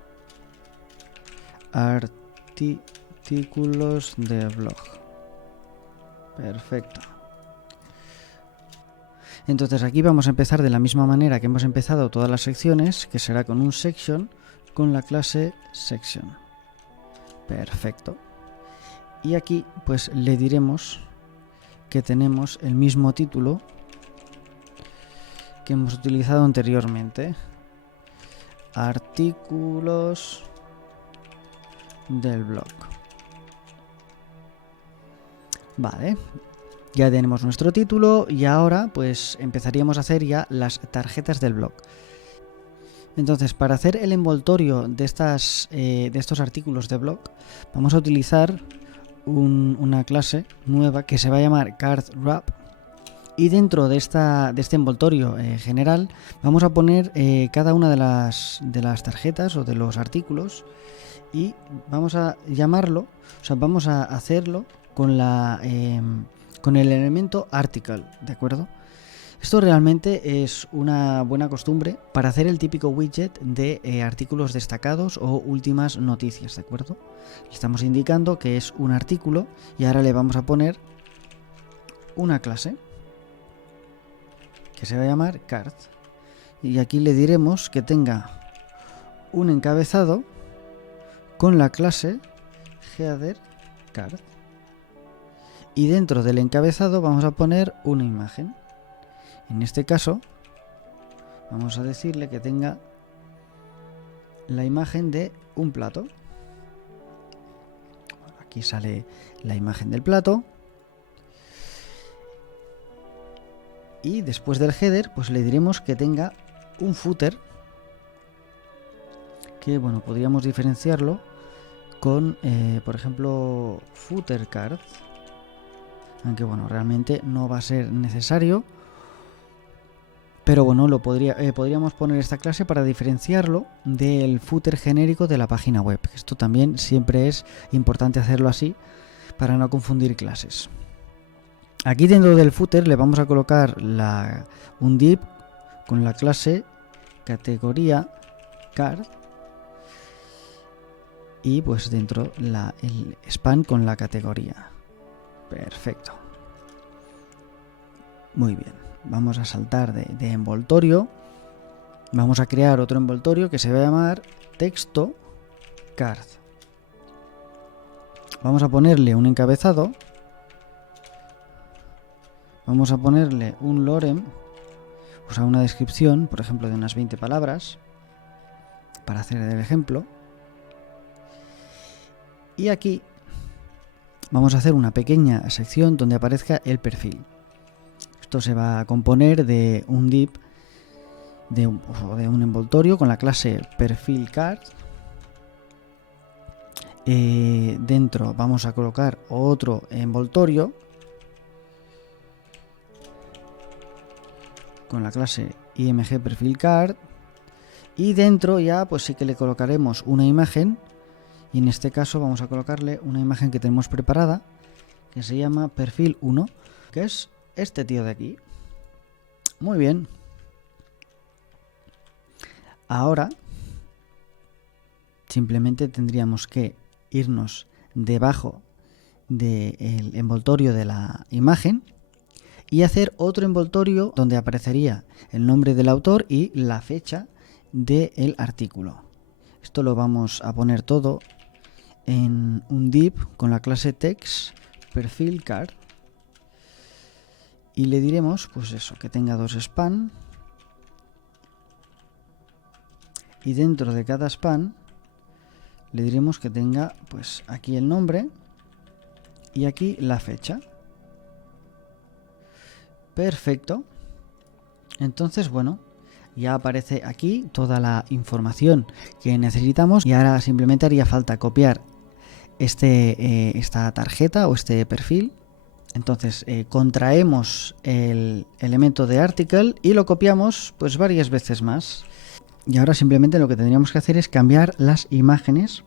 de blog. Perfecto. Entonces aquí vamos a empezar de la misma manera que hemos empezado todas las secciones, que será con un section con la clase section. Perfecto. Y aquí pues le diremos que tenemos el mismo título que hemos utilizado anteriormente. Artículos del blog. Vale, ya tenemos nuestro título y ahora pues empezaríamos a hacer ya las tarjetas del blog. Entonces, para hacer el envoltorio de estos artículos de blog, vamos a utilizar una clase nueva que se va a llamar CardWrap. Y dentro de este envoltorio general vamos a poner cada una de las tarjetas o de los artículos y vamos a llamarlo, o sea, vamos a hacerlo con el elemento article, ¿de acuerdo? Esto realmente es una buena costumbre para hacer el típico widget de artículos destacados o últimas noticias, ¿de acuerdo? Le estamos indicando que es un artículo y ahora le vamos a poner una clase que se va a llamar card y aquí le diremos que tenga un encabezado con la clase header card y dentro del encabezado vamos a poner una imagen. En este caso vamos a decirle que tenga la imagen de un plato. Aquí sale la imagen del plato. Y después del header, pues le diremos que tenga un footer, que bueno, podríamos diferenciarlo con, por ejemplo, footer card, aunque bueno, realmente no va a ser necesario, pero bueno, podríamos poner esta clase para diferenciarlo del footer genérico de la página web. Esto también siempre es importante hacerlo así para no confundir clases. Aquí dentro del footer le vamos a colocar un div con la clase categoría card y pues dentro el span con la categoría. Perfecto. Muy bien. Vamos a saltar de envoltorio. Vamos a crear otro envoltorio que se va a llamar texto card. Vamos a ponerle un encabezado. Vamos a ponerle un lorem, o sea, una descripción, por ejemplo, de unas 20 palabras, para hacer el ejemplo. Y aquí vamos a hacer una pequeña sección donde aparezca el perfil. Esto se va a componer de un div, de un envoltorio con la clase perfil card. Dentro vamos a colocar otro envoltorio con la clase img perfil card y dentro ya pues sí que le colocaremos una imagen y en este caso vamos a colocarle una imagen que tenemos preparada que se llama perfil 1, que es este tío de aquí. Muy bien. Ahora simplemente tendríamos que irnos debajo del envoltorio de la imagen y hacer otro envoltorio donde aparecería el nombre del autor y la fecha del artículo. Esto lo vamos a poner todo en un div con la clase text perfil card y le diremos pues eso, que tenga 2 span, y dentro de cada span le diremos que tenga pues aquí el nombre y aquí la fecha. Perfecto. Entonces, bueno, ya aparece aquí toda la información que necesitamos y ahora simplemente haría falta copiar esta tarjeta o este perfil. Entonces contraemos el elemento de article y lo copiamos pues varias veces más. Y ahora simplemente lo que tendríamos que hacer es cambiar las imágenes,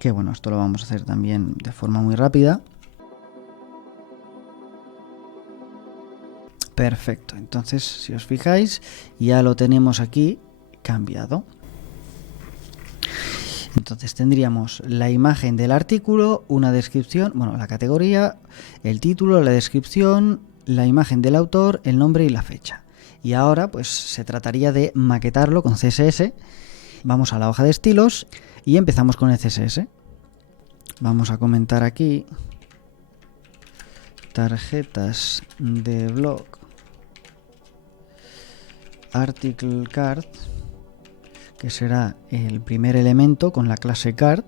que bueno, esto lo vamos a hacer también de forma muy rápida. Perfecto, entonces si os fijáis ya lo tenemos aquí cambiado. Entonces tendríamos la imagen del artículo, una descripción, bueno, la categoría, el título, la descripción, la imagen del autor, el nombre y la fecha. Y ahora pues se trataría de maquetarlo con CSS. Vamos a la hoja de estilos y empezamos con el CSS. Vamos a comentar aquí tarjetas de blog article card, que será el primer elemento con la clase card.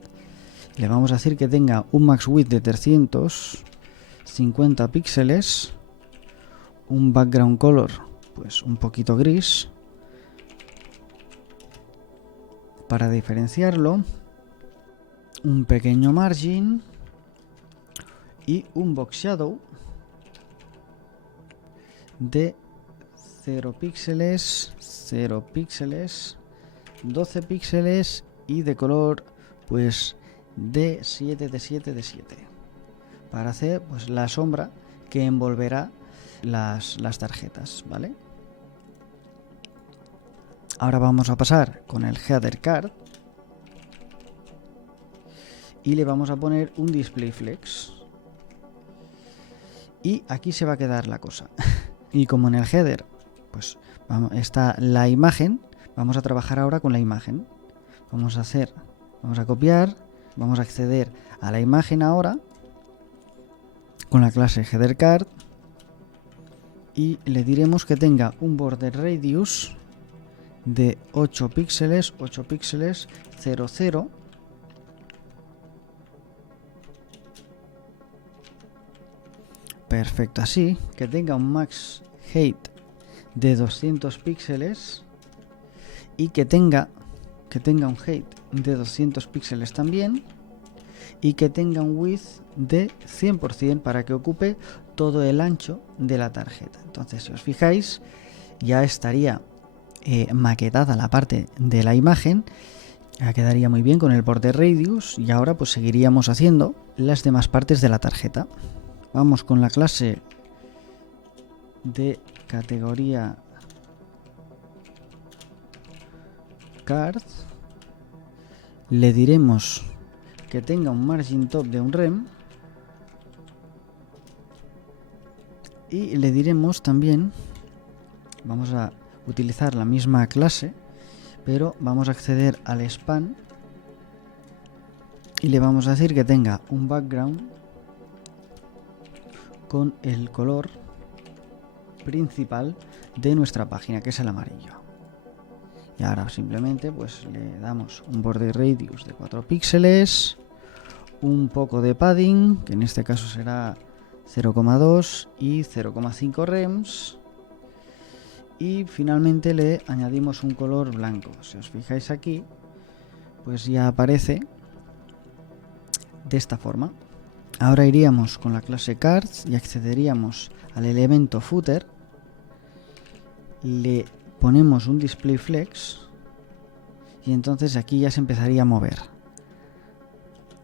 Le vamos a decir que tenga un max width de 350 píxeles, un background color pues un poquito gris para diferenciarlo, un pequeño margin y un box shadow de 0 píxeles, 0 píxeles, 12 píxeles y de color pues de 7 de 7 de 7 para hacer pues la sombra que envolverá las tarjetas, ¿vale? Ahora vamos a pasar con el header card y le vamos a poner un display flex y aquí se va a quedar la cosa. Y como en el header pues está la imagen, vamos a trabajar ahora con la imagen. Vamos a copiar, vamos a acceder a la imagen ahora con la clase header card y le diremos que tenga un border radius de 8 píxeles, 0, 0. Perfecto, así, que tenga un max height de 200 píxeles y que tenga un height de 200 píxeles también y que tenga un width de 100% para que ocupe todo el ancho de la tarjeta. Entonces, si os fijáis, ya estaría maquetada la parte de la imagen, ya quedaría muy bien con el border radius y ahora pues seguiríamos haciendo las demás partes de la tarjeta. Vamos con la clase de categoría card, le diremos que tenga un margin top de un rem y le diremos también, vamos a utilizar la misma clase, pero vamos a acceder al span y le vamos a decir que tenga un background con el color principal de nuestra página, que es el amarillo. Y ahora simplemente pues le damos un border radius de 4 píxeles, un poco de padding, que en este caso será 0,2 y 0,5 rems, y finalmente le añadimos un color blanco. Si os fijáis aquí, pues ya aparece de esta forma. Ahora iríamos con la clase cards y accederíamos al elemento footer, le ponemos un display flex y entonces aquí ya se empezaría a mover.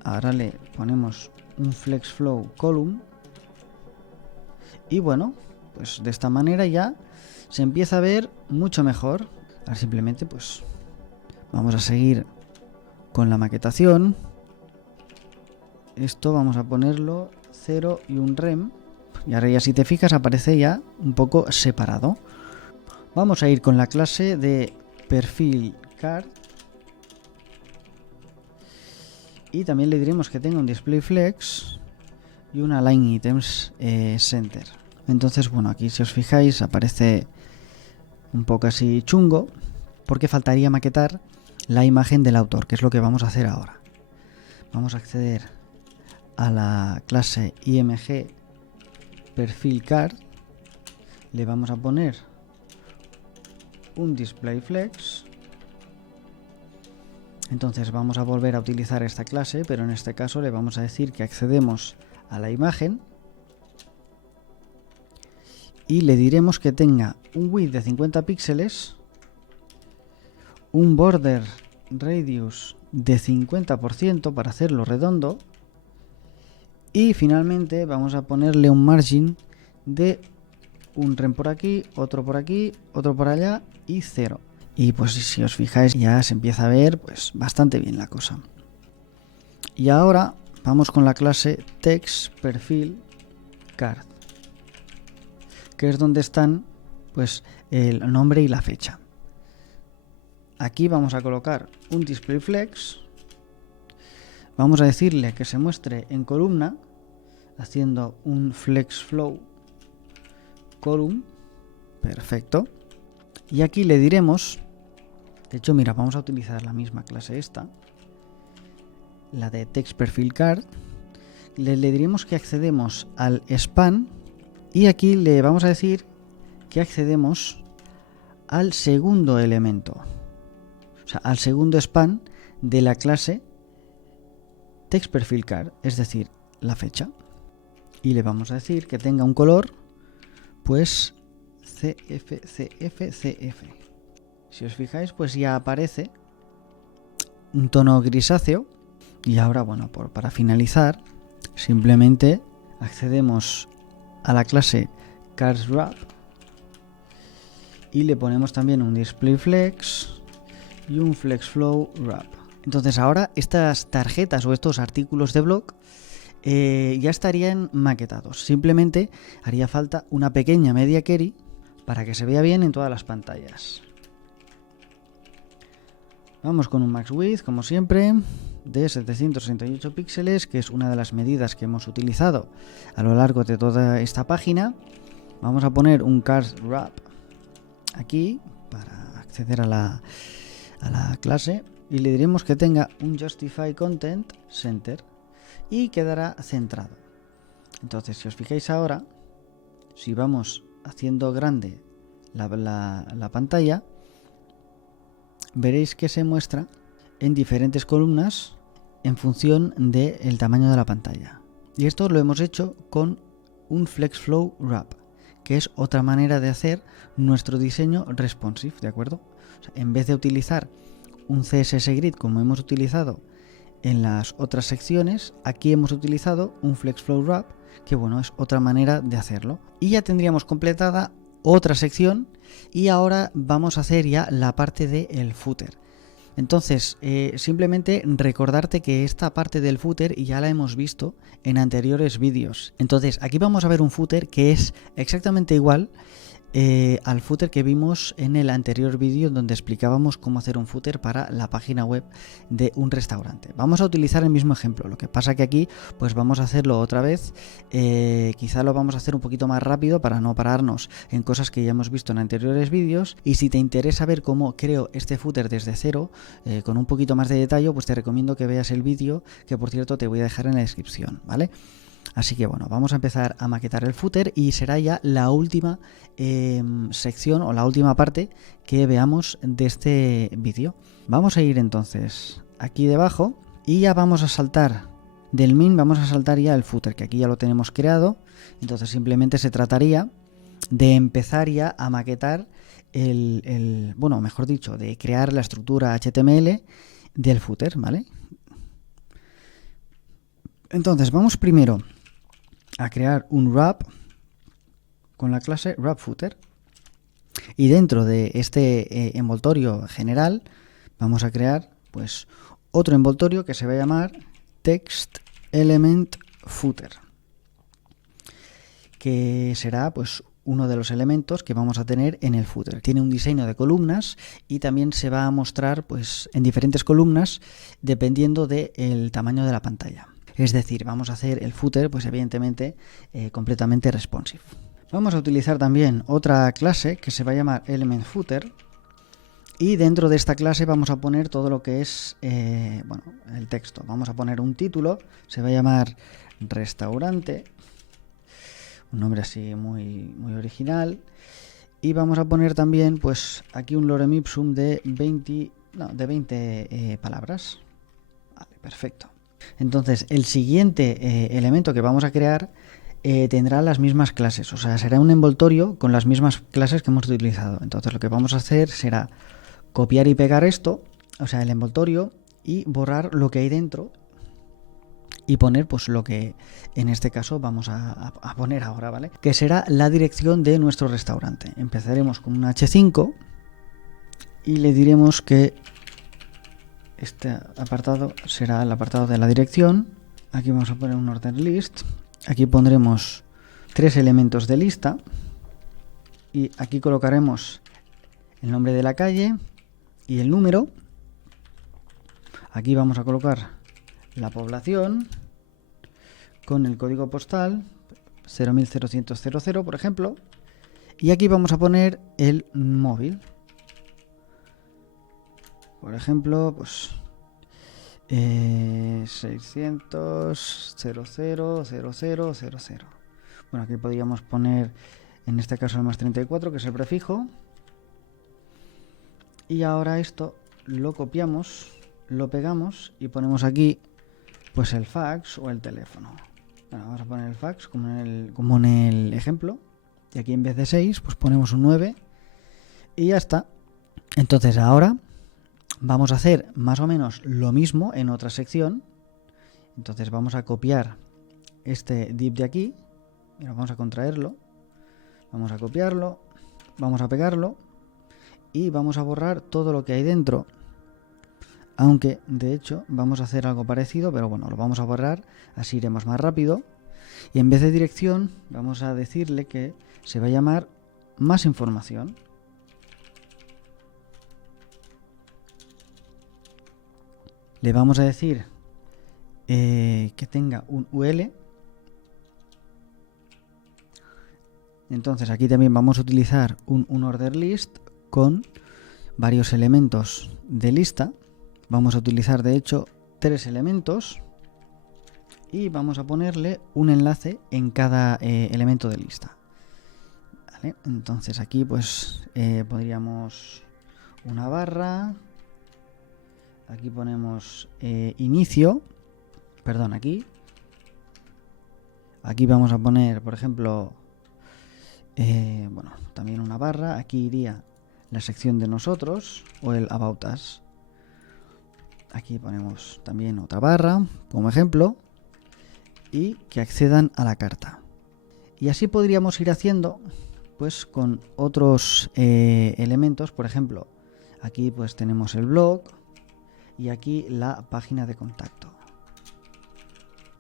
Ahora le ponemos un flex flow column y bueno, pues de esta manera ya se empieza a ver mucho mejor. Ahora simplemente pues vamos a seguir con la maquetación. Esto vamos a ponerlo 0 y un rem, Y ahora ya si te fijas aparece ya un poco separado. Vamos a ir con la clase de perfil card. Y también le diremos que tenga un display flex y un align items center. Entonces, bueno, aquí si os fijáis aparece un poco así chungo, porque faltaría maquetar la imagen del autor, que es lo que vamos a hacer ahora. Vamos a acceder a la clase img perfil card, le vamos a poner un display flex. Entonces vamos a volver a utilizar esta clase, pero en este caso le vamos a decir que accedemos a la imagen y le diremos que tenga un width de 50 píxeles, un border radius de 50% para hacerlo redondo y finalmente vamos a ponerle un margin de un rem por aquí, otro por allá y 0. Y pues si os fijáis ya se empieza a ver pues bastante bien la cosa. Y ahora vamos con la clase text perfil card, que es donde están pues el nombre y la fecha. Aquí vamos a colocar un display flex, vamos a decirle que se muestre en columna haciendo un flex flow column, perfecto. Y aquí le diremos, de hecho mira, vamos a utilizar la misma clase esta, la de text perfil card, le diremos que accedemos al span y aquí le vamos a decir que accedemos al segundo elemento, o sea, al segundo span de la clase text perfil card, es decir, la fecha. Y le vamos a decir que tenga un color, pues CF. Si os fijáis, pues ya aparece un tono grisáceo. Y ahora, bueno, para finalizar, simplemente accedemos a la clase CardsWrap y le ponemos también un display flex y un flex flow wrap. Entonces ahora estas tarjetas o estos artículos de blog ya estarían maquetados. Simplemente haría falta una pequeña media query para que se vea bien en todas las pantallas. Vamos con un max width, como siempre, de 768 píxeles, que es una de las medidas que hemos utilizado a lo largo de toda esta página. Vamos a poner un CardsWrap aquí para acceder a la clase y le diremos que tenga un Justify Content Center y quedará centrado. Entonces, si os fijáis ahora, si vamos haciendo grande la pantalla, veréis que se muestra en diferentes columnas en función del tamaño de la pantalla. Y esto lo hemos hecho con un Flex Flow Wrap, que es otra manera de hacer nuestro diseño responsive, ¿de acuerdo? O sea, en vez de utilizar un CSS Grid como hemos utilizado en las otras secciones, aquí hemos utilizado un Flex Flow Wrap, que bueno, es otra manera de hacerlo. Y ya tendríamos completada otra sección y ahora vamos a hacer ya la parte del footer. Entonces, simplemente recordarte que esta parte del footer ya la hemos visto en anteriores vídeos. Entonces, aquí vamos a ver un footer que es exactamente igual al footer que vimos en el anterior vídeo donde explicábamos cómo hacer un footer para la página web de un restaurante. Vamos a utilizar el mismo ejemplo, lo que pasa que aquí pues vamos a hacerlo otra vez, quizá lo vamos a hacer un poquito más rápido para no pararnos en cosas que ya hemos visto en anteriores vídeos, y si te interesa ver cómo creo este footer desde cero con un poquito más de detalle, pues te recomiendo que veas el vídeo, que por cierto te voy a dejar en la descripción, ¿vale? Así que bueno, vamos a empezar a maquetar el footer y será ya la última sección o la última parte que veamos de este vídeo. Vamos a ir entonces aquí debajo y ya vamos a saltar del min, vamos a saltar ya el footer, que aquí ya lo tenemos creado. Entonces simplemente se trataría de empezar ya a maquetar bueno, mejor dicho, de crear la estructura HTML del footer, ¿vale? Entonces vamos primero a crear un wrap con la clase wrapFooter, y dentro de este envoltorio general vamos a crear pues otro envoltorio que se va a llamar text element footer, que será pues uno de los elementos que vamos a tener en el footer. Tiene un diseño de columnas y también se va a mostrar pues en diferentes columnas dependiendo del tamaño de la pantalla. Es decir, vamos a hacer el footer pues evidentemente completamente responsive. Vamos a utilizar también otra clase que se va a llamar element footer. Y dentro de esta clase vamos a poner todo lo que es el texto. Vamos a poner un título, se va a llamar restaurante, un nombre así muy original. Y vamos a poner también, pues aquí un lorem ipsum de 20 palabras. Vale, perfecto. Entonces, el siguiente elemento que vamos a crear tendrá las mismas clases, o sea, será un envoltorio con las mismas clases que hemos utilizado. Entonces, lo que vamos a hacer será copiar y pegar esto, o sea, el envoltorio, y borrar lo que hay dentro y poner pues lo que en este caso vamos a poner ahora, ¿vale? Que será la dirección de nuestro restaurante. Empezaremos con un H5 y le diremos que este apartado será el apartado de la dirección. Aquí vamos a poner un order list. Aquí pondremos 3 elementos de lista y aquí colocaremos el nombre de la calle y el número. Aquí vamos a colocar la población con el código postal 0100000, por ejemplo, y aquí vamos a poner el móvil, por ejemplo, pues 600 000000. Bueno, aquí podríamos poner en este caso el +34, que es el prefijo. Y ahora esto lo copiamos, lo pegamos y ponemos aquí pues el fax o el teléfono. Bueno, vamos a poner el fax como en el ejemplo. Y aquí en vez de 6 pues ponemos un 9 y ya está. Entonces ahora vamos a hacer más o menos lo mismo en otra sección. Entonces vamos a copiar este div de aquí. Mira, vamos a contraerlo. Vamos a copiarlo. Vamos a pegarlo. Y vamos a borrar todo lo que hay dentro, aunque de hecho vamos a hacer algo parecido, pero bueno, lo vamos a borrar, así iremos más rápido. Y en vez de dirección vamos a decirle que se va a llamar más información. Le vamos a decir que tenga un UL. Entonces aquí también vamos a utilizar un order list con varios elementos de lista. Vamos a utilizar de hecho 3 elementos y vamos a ponerle un enlace en cada elemento de lista. ¿Vale? Entonces aquí pues podríamos una barra, aquí ponemos inicio, perdón, aquí vamos a poner por ejemplo también una barra, aquí iría la sección de nosotros o el About Us. Aquí ponemos también otra barra como ejemplo y que accedan a la carta. Y así podríamos ir haciendo pues con otros elementos. Por ejemplo, aquí pues tenemos el blog y aquí la página de contacto.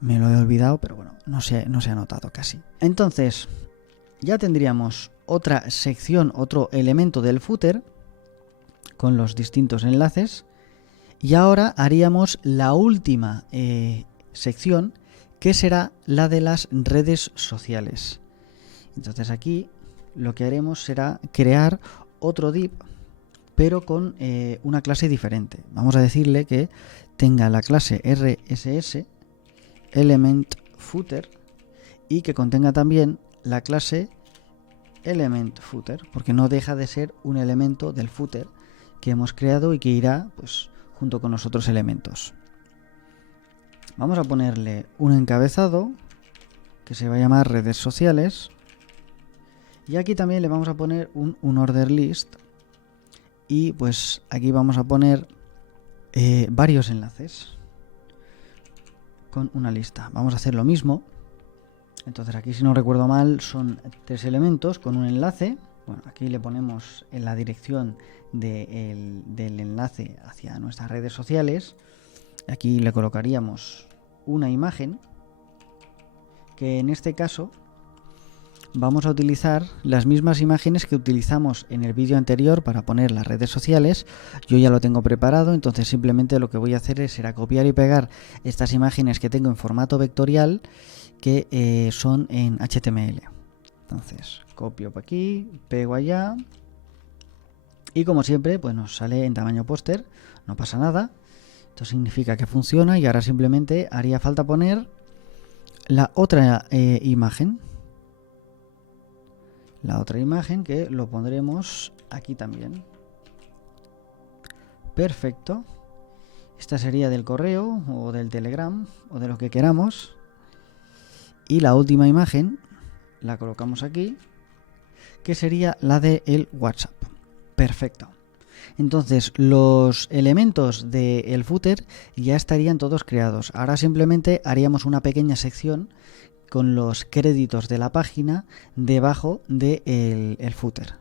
Me lo he olvidado, pero bueno, no se ha notado casi. Entonces ya tendríamos otra sección, otro elemento del footer con los distintos enlaces. Y ahora haríamos la última sección, que será la de las redes sociales. Entonces aquí lo que haremos será crear otro div, pero con una clase diferente. Vamos a decirle que tenga la clase RSS element footer y que contenga también la clase element footer, porque no deja de ser un elemento del footer que hemos creado y que irá pues junto con los otros elementos. Vamos a ponerle un encabezado que se va a llamar redes sociales y aquí también le vamos a poner un order list y pues aquí vamos a poner varios enlaces con una lista. Vamos a hacer lo mismo. Entonces aquí, si no recuerdo mal, son 3 elementos con un enlace. Bueno, aquí le ponemos en la dirección del enlace hacia nuestras redes sociales. Aquí le colocaríamos una imagen que en este caso vamos a utilizar las mismas imágenes que utilizamos en el vídeo anterior para poner las redes sociales. Yo ya lo tengo preparado, entonces simplemente lo que voy a hacer será copiar y pegar estas imágenes que tengo en formato vectorial que son en HTML. Entonces copio para aquí, pego allá y como siempre pues nos sale en tamaño póster, no pasa nada. Esto significa que funciona y ahora simplemente haría falta poner la otra imagen. La otra imagen que lo pondremos aquí también. Perfecto. Esta sería del correo o del Telegram o de lo que queramos. Y la última imagen la colocamos aquí, que sería la del WhatsApp. Perfecto. Entonces los elementos del footer ya estarían todos creados. Ahora simplemente haríamos una pequeña sección con los créditos de la página debajo del footer.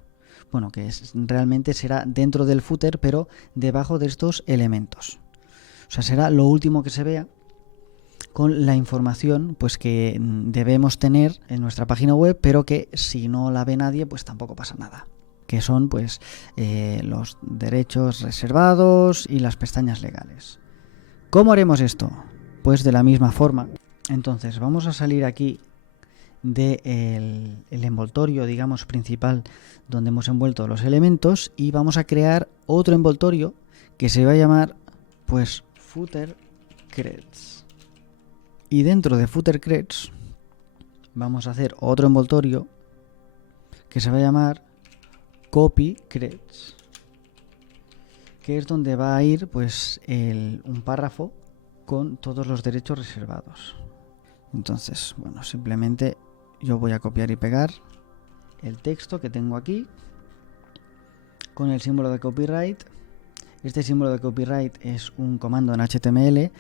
Bueno, que realmente será dentro del footer, pero debajo de estos elementos. O sea, será lo último que se vea con la información pues que debemos tener en nuestra página web, pero que si no la ve nadie, pues tampoco pasa nada. Que son pues los derechos reservados y las pestañas legales. ¿Cómo haremos esto? Pues de la misma forma. Entonces vamos a salir aquí del envoltorio, digamos, principal donde hemos envuelto los elementos y vamos a crear otro envoltorio que se va a llamar pues Footer Creds. Y dentro de Footer Creds vamos a hacer otro envoltorio que se va a llamar Copy Creds, que es donde va a ir pues un párrafo con todos los derechos reservados. Entonces, bueno, simplemente yo voy a copiar y pegar el texto que tengo aquí con el símbolo de copyright. Este símbolo de copyright es un comando en HTML.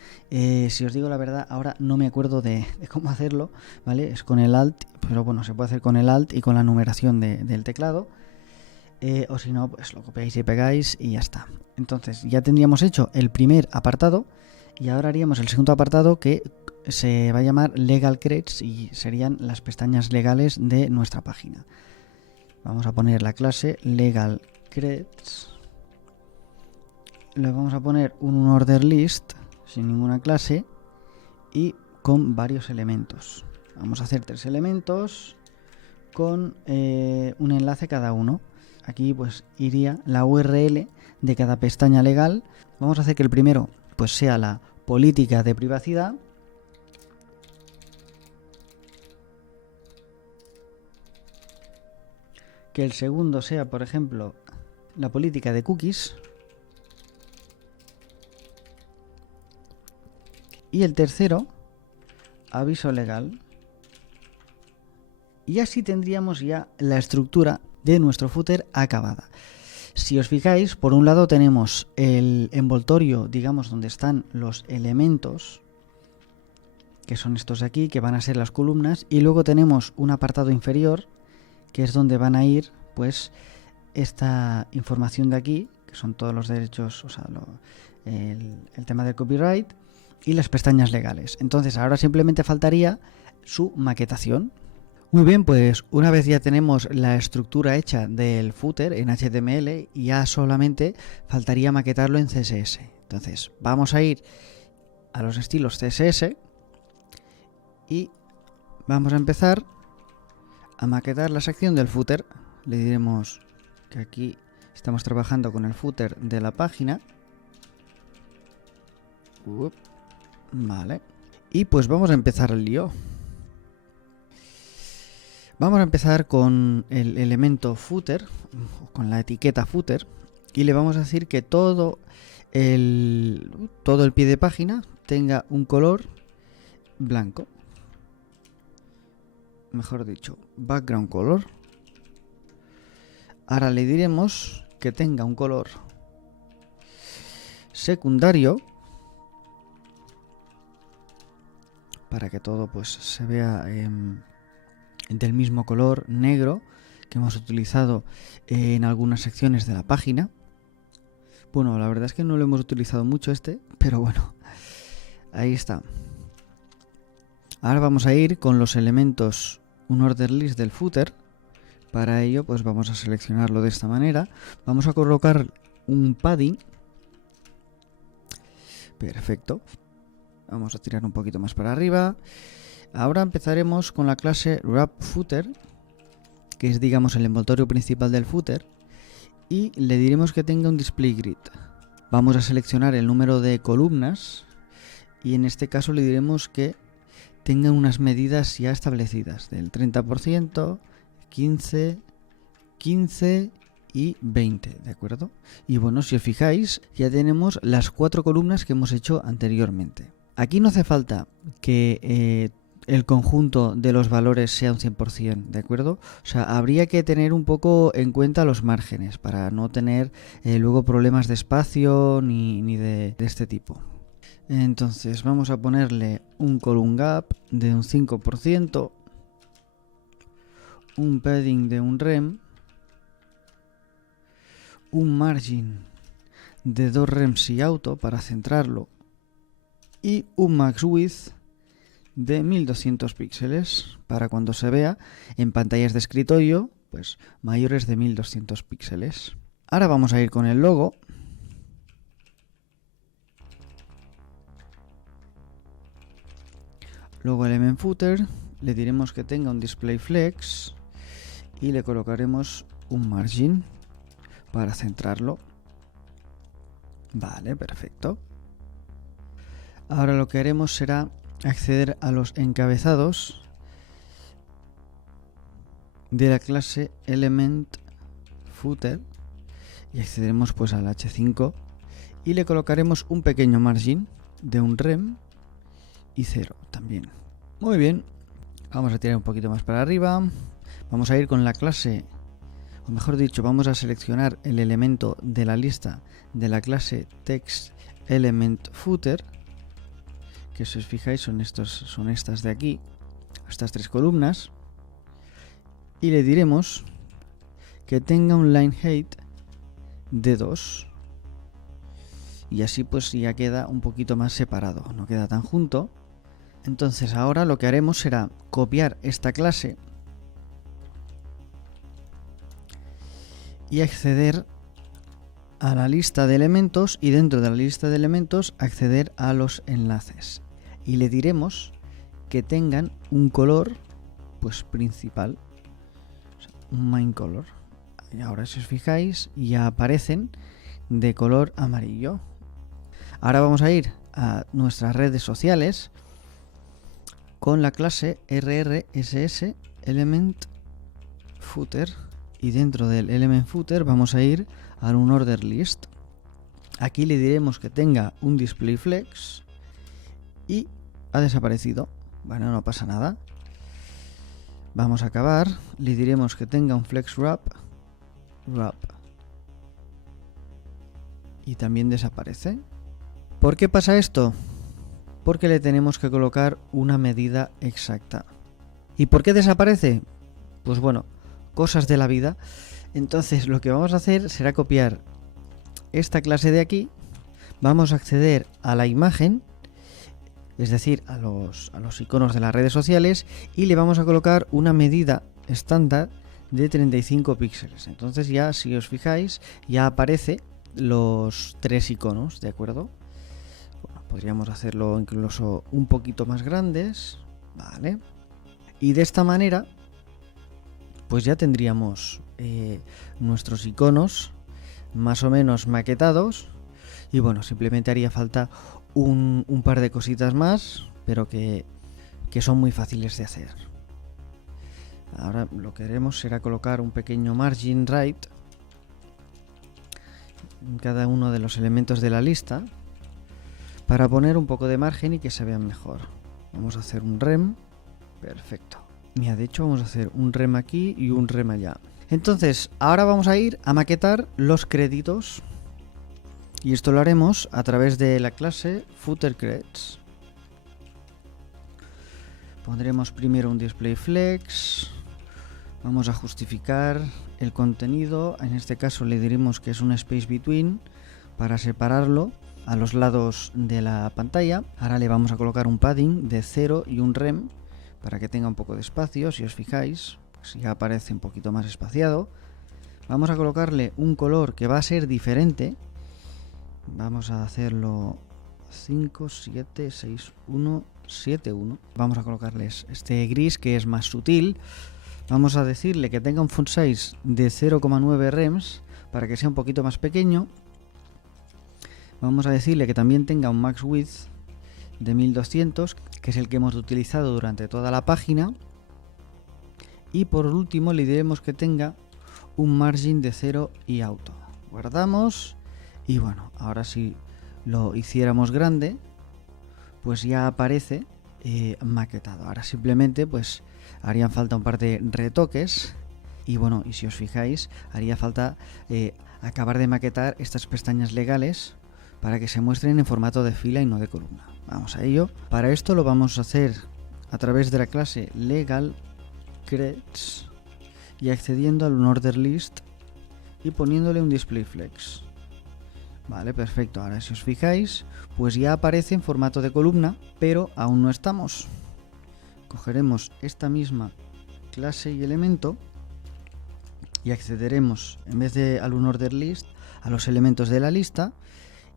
Si os digo la verdad, ahora no me acuerdo de cómo hacerlo, ¿vale? Es con el Alt, pero bueno, se puede hacer con el Alt y con la numeración del teclado. O si no, pues lo copiáis y pegáis y ya está. Entonces ya tendríamos hecho el primer apartado y ahora haríamos el segundo apartado que se va a llamar Legal Creds y serían las pestañas legales de nuestra página. Vamos a poner la clase Legal Creds. Le vamos a poner un order list sin ninguna clase y con varios elementos. Vamos a hacer 3 elementos con un enlace cada uno. Aquí pues iría la URL de cada pestaña legal. Vamos a hacer que el primero pues sea la política de privacidad. Que el segundo sea, por ejemplo, la política de cookies. Y el tercero, aviso legal. Y así tendríamos ya la estructura de nuestro footer acabada. Si os fijáis, por un lado tenemos el envoltorio, digamos, donde están los elementos, que son estos de aquí, que van a ser las columnas, y luego tenemos un apartado inferior, que es donde van a ir, pues, esta información de aquí, que son todos los derechos, o sea, el tema del copyright, y las pestañas legales. Entonces, ahora simplemente faltaría su maquetación. Muy bien, pues una vez ya tenemos la estructura hecha del footer en HTML, ya solamente faltaría maquetarlo en CSS. Entonces vamos a ir a los estilos CSS y vamos a empezar a maquetar la sección del footer. Le diremos que aquí estamos trabajando con el footer de la página. Vale. Y pues vamos a empezar el lío. Vamos a empezar con el elemento footer, con la etiqueta footer, y le vamos a decir que todo el pie de página tenga un color blanco. Mejor dicho, background color. Ahora le diremos que tenga un color secundario para que todo pues se vea del mismo color negro que hemos utilizado en algunas secciones de la página. Bueno, la verdad es que no lo hemos utilizado mucho pero bueno, ahí está. Ahora vamos a ir con los elementos un order list del footer. Para ello pues vamos a seleccionarlo de esta manera. Vamos a colocar un padding. Perfecto. Vamos a tirar un poquito más para arriba. Ahora empezaremos con la clase wrapFooter, que es digamos el envoltorio principal del footer, y le diremos que tenga un display grid. Vamos a seleccionar el número de columnas y en este caso le diremos que tenga unas medidas ya establecidas del 30%, 15, 15 y 20, ¿de acuerdo? Y bueno, si os fijáis, ya tenemos las 4 columnas que hemos hecho anteriormente. Aquí no hace falta que el conjunto de los valores sea un 100%, ¿de acuerdo? O sea, habría que tener un poco en cuenta los márgenes para no tener luego problemas de espacio ni de este tipo. Entonces vamos a ponerle un column gap de un 5%, un padding de un rem, un margin de 2 rems y auto para centrarlo y un max width de 1200 píxeles para cuando se vea en pantallas de escritorio pues mayores de 1200 píxeles. Ahora vamos a ir con el logo. Logo element footer, le diremos que tenga un display flex y le colocaremos un margin para centrarlo. Vale, perfecto. Ahora lo que haremos será acceder a los encabezados de la clase element footer y accederemos pues al H5 y le colocaremos un pequeño margin de un rem y 0 también. Muy bien, vamos a tirar un poquito más para arriba. Vamos a ir con la clase, o mejor dicho, vamos a seleccionar el elemento de la lista de la clase text element footer, que si os fijáis son estas de aquí, estas 3 columnas, y le diremos que tenga un line height de 2 y así pues ya queda un poquito más separado, no queda tan junto. Entonces ahora lo que haremos será copiar esta clase y acceder a la lista de elementos y dentro de la lista de elementos acceder a los enlaces y le diremos que tengan un color pues principal, o sea, un main color. Y ahora si os fijáis ya aparecen de color amarillo. Ahora vamos a ir a nuestras redes sociales con la clase rrss element footer y dentro del element footer vamos a ir a un order list. Aquí le diremos que tenga un display flex y ha desaparecido. Bueno, no pasa nada. Vamos a acabar. Le diremos que tenga un flex wrap y también desaparece. ¿Por qué pasa esto? Porque le tenemos que colocar una medida exacta. ¿Y por qué desaparece? Pues bueno, cosas de la vida. Entonces lo que vamos a hacer será copiar esta clase de aquí, vamos a acceder a la imagen, es decir, a los iconos de las redes sociales y le vamos a colocar una medida estándar de 35 píxeles. Entonces ya, si os fijáis, ya aparece los 3 iconos, ¿de acuerdo? Bueno, podríamos hacerlo incluso un poquito más grandes, ¿vale? Y de esta manera pues ya tendríamos nuestros iconos más o menos maquetados y bueno, simplemente haría falta un par de cositas más, pero que son muy fáciles de hacer. Ahora lo que haremos será colocar un pequeño margin right en cada uno de los elementos de la lista para poner un poco de margen y que se vean mejor. Vamos a hacer un rem, perfecto. Mira, de hecho vamos a hacer un rem aquí y un rem allá. Entonces, ahora vamos a ir a maquetar los créditos. Y esto lo haremos a través de la clase FooterCreds. Pondremos primero un display flex. Vamos a justificar el contenido. En este caso le diremos que es un space between para separarlo a los lados de la pantalla. Ahora le vamos a colocar un padding de 0 y un rem para que tenga un poco de espacio. Si os fijáis, pues ya aparece un poquito más espaciado. Vamos a colocarle un color que va a ser diferente. Vamos a hacerlo 5, 7, 6, 1, 7, 1. Vamos a colocarles este gris que es más sutil. Vamos a decirle que tenga un font size de 0,9 rems para que sea un poquito más pequeño. Vamos a decirle que también tenga un max width de 1200, que es el que hemos utilizado durante toda la página. Y por último le diremos que tenga un margin de 0 y auto. Guardamos y bueno, ahora si lo hiciéramos grande, pues ya aparece maquetado. Ahora simplemente pues harían falta un par de retoques y bueno, y si os fijáis, haría falta acabar de maquetar estas pestañas legales para que se muestren en formato de fila y no de columna. Vamos a ello. Para esto lo vamos a hacer a través de la clase legal creds y accediendo al order list y poniéndole un display flex. Vale, perfecto. Ahora si os fijáis, pues ya aparece en formato de columna, pero aún no estamos. Cogeremos esta misma clase y elemento y accederemos, en vez de al order list, a los elementos de la lista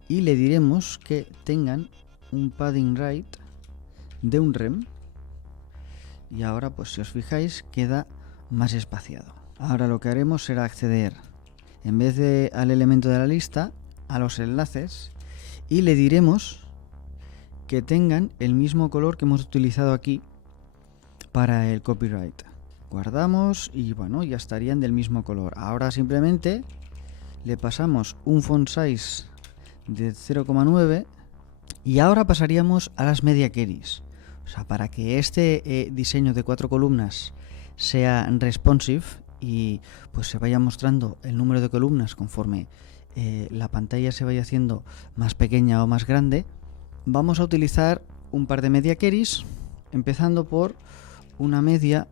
y le diremos que tengan un padding right de un rem. Y ahora, pues si os fijáis, queda más espaciado. Ahora lo que haremos será acceder, en vez de al elemento de la lista, a los enlaces y le diremos que tengan el mismo color que hemos utilizado aquí para el copyright. Guardamos y bueno, ya estarían del mismo color. Ahora simplemente le pasamos un font size de 0,9 y ahora pasaríamos a las media queries. O sea, para que este diseño de 4 columnas sea responsive y pues se vaya mostrando el número de columnas conforme la pantalla se vaya haciendo más pequeña o más grande, vamos a utilizar un par de media queries, empezando por una media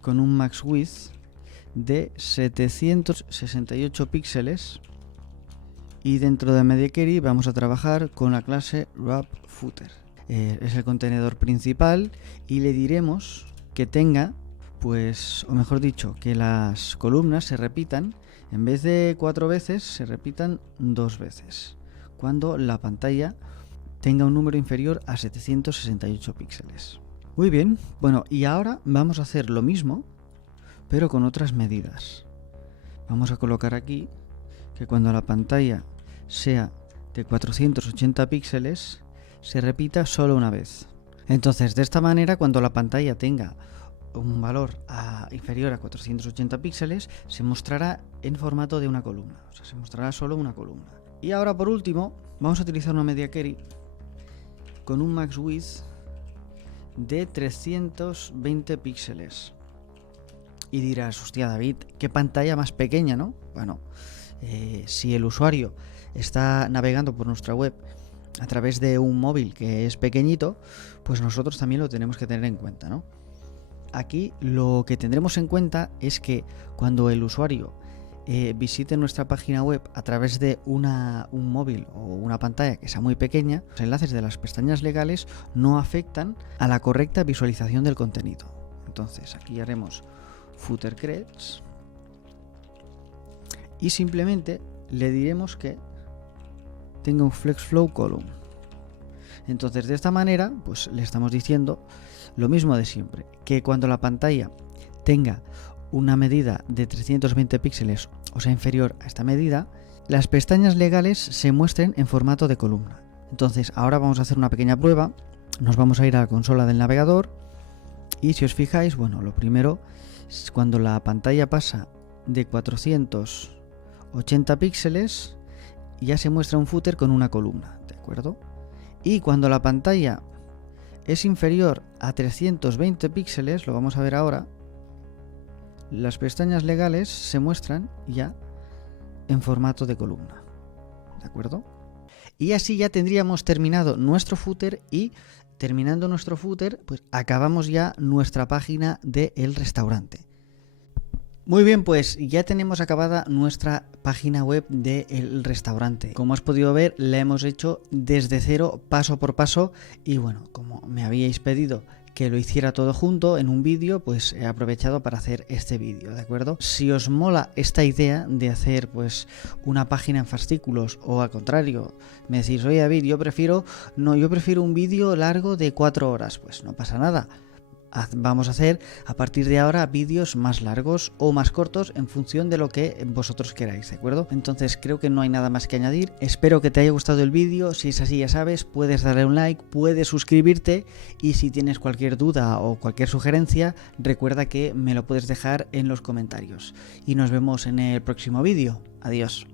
con un max width de 768 píxeles y dentro de media query vamos a trabajar con la clase wrapFooter. Es el contenedor principal y le diremos que tenga, pues, o mejor dicho, que las columnas se repitan. En vez de 4 veces, se repitan 2 veces, cuando la pantalla tenga un número inferior a 768 píxeles. Muy bien, bueno, y ahora vamos a hacer lo mismo, pero con otras medidas. Vamos a colocar aquí que cuando la pantalla sea de 480 píxeles, se repita solo una vez. Entonces, de esta manera, cuando la pantalla tenga un valor inferior a 480 píxeles, se mostrará en formato de una columna, o sea, se mostrará solo una columna. Y ahora, por último, vamos a utilizar una media query con un max width de 320 píxeles. Y dirás, hostia David, qué pantalla más pequeña, ¿no? Bueno, si el usuario está navegando por nuestra web a través de un móvil que es pequeñito, pues nosotros también lo tenemos que tener en cuenta, ¿no? Aquí lo que tendremos en cuenta es que cuando el usuario visite nuestra página web a través de un móvil o una pantalla que sea muy pequeña, los enlaces de las pestañas legales no afectan a la correcta visualización del contenido. Entonces aquí haremos footer creds y simplemente le diremos que tenga un flex flow column. Entonces de esta manera pues le estamos diciendo lo mismo de siempre, que cuando la pantalla tenga una medida de 320 píxeles o sea inferior a esta medida, las pestañas legales se muestren en formato de columna. Entonces ahora vamos a hacer una pequeña prueba, nos vamos a ir a la consola del navegador y si os fijáis, bueno, lo primero es cuando la pantalla pasa de 480 píxeles ya se muestra un footer con una columna, ¿de acuerdo? Y cuando la pantalla es inferior a 320 píxeles, lo vamos a ver ahora, las pestañas legales se muestran ya en formato de columna, ¿de acuerdo? Y así ya tendríamos terminado nuestro footer y terminando nuestro footer, pues acabamos ya nuestra página del restaurante. Muy bien, pues ya tenemos acabada nuestra página web del restaurante. Como has podido ver, la hemos hecho desde cero, paso por paso. Y bueno, como me habíais pedido que lo hiciera todo junto en un vídeo, pues he aprovechado para hacer este vídeo, ¿de acuerdo? Si os mola esta idea de hacer pues una página en fascículos, o al contrario, me decís, oye David, yo prefiero un vídeo largo de 4 horas, pues no pasa nada. Vamos a hacer a partir de ahora vídeos más largos o más cortos en función de lo que vosotros queráis, ¿de acuerdo? Entonces creo que no hay nada más que añadir. Espero que te haya gustado el vídeo. Si es así, ya sabes, puedes darle un like, puedes suscribirte, y si tienes cualquier duda o cualquier sugerencia, recuerda que me lo puedes dejar en los comentarios. Y nos vemos en el próximo vídeo. Adiós.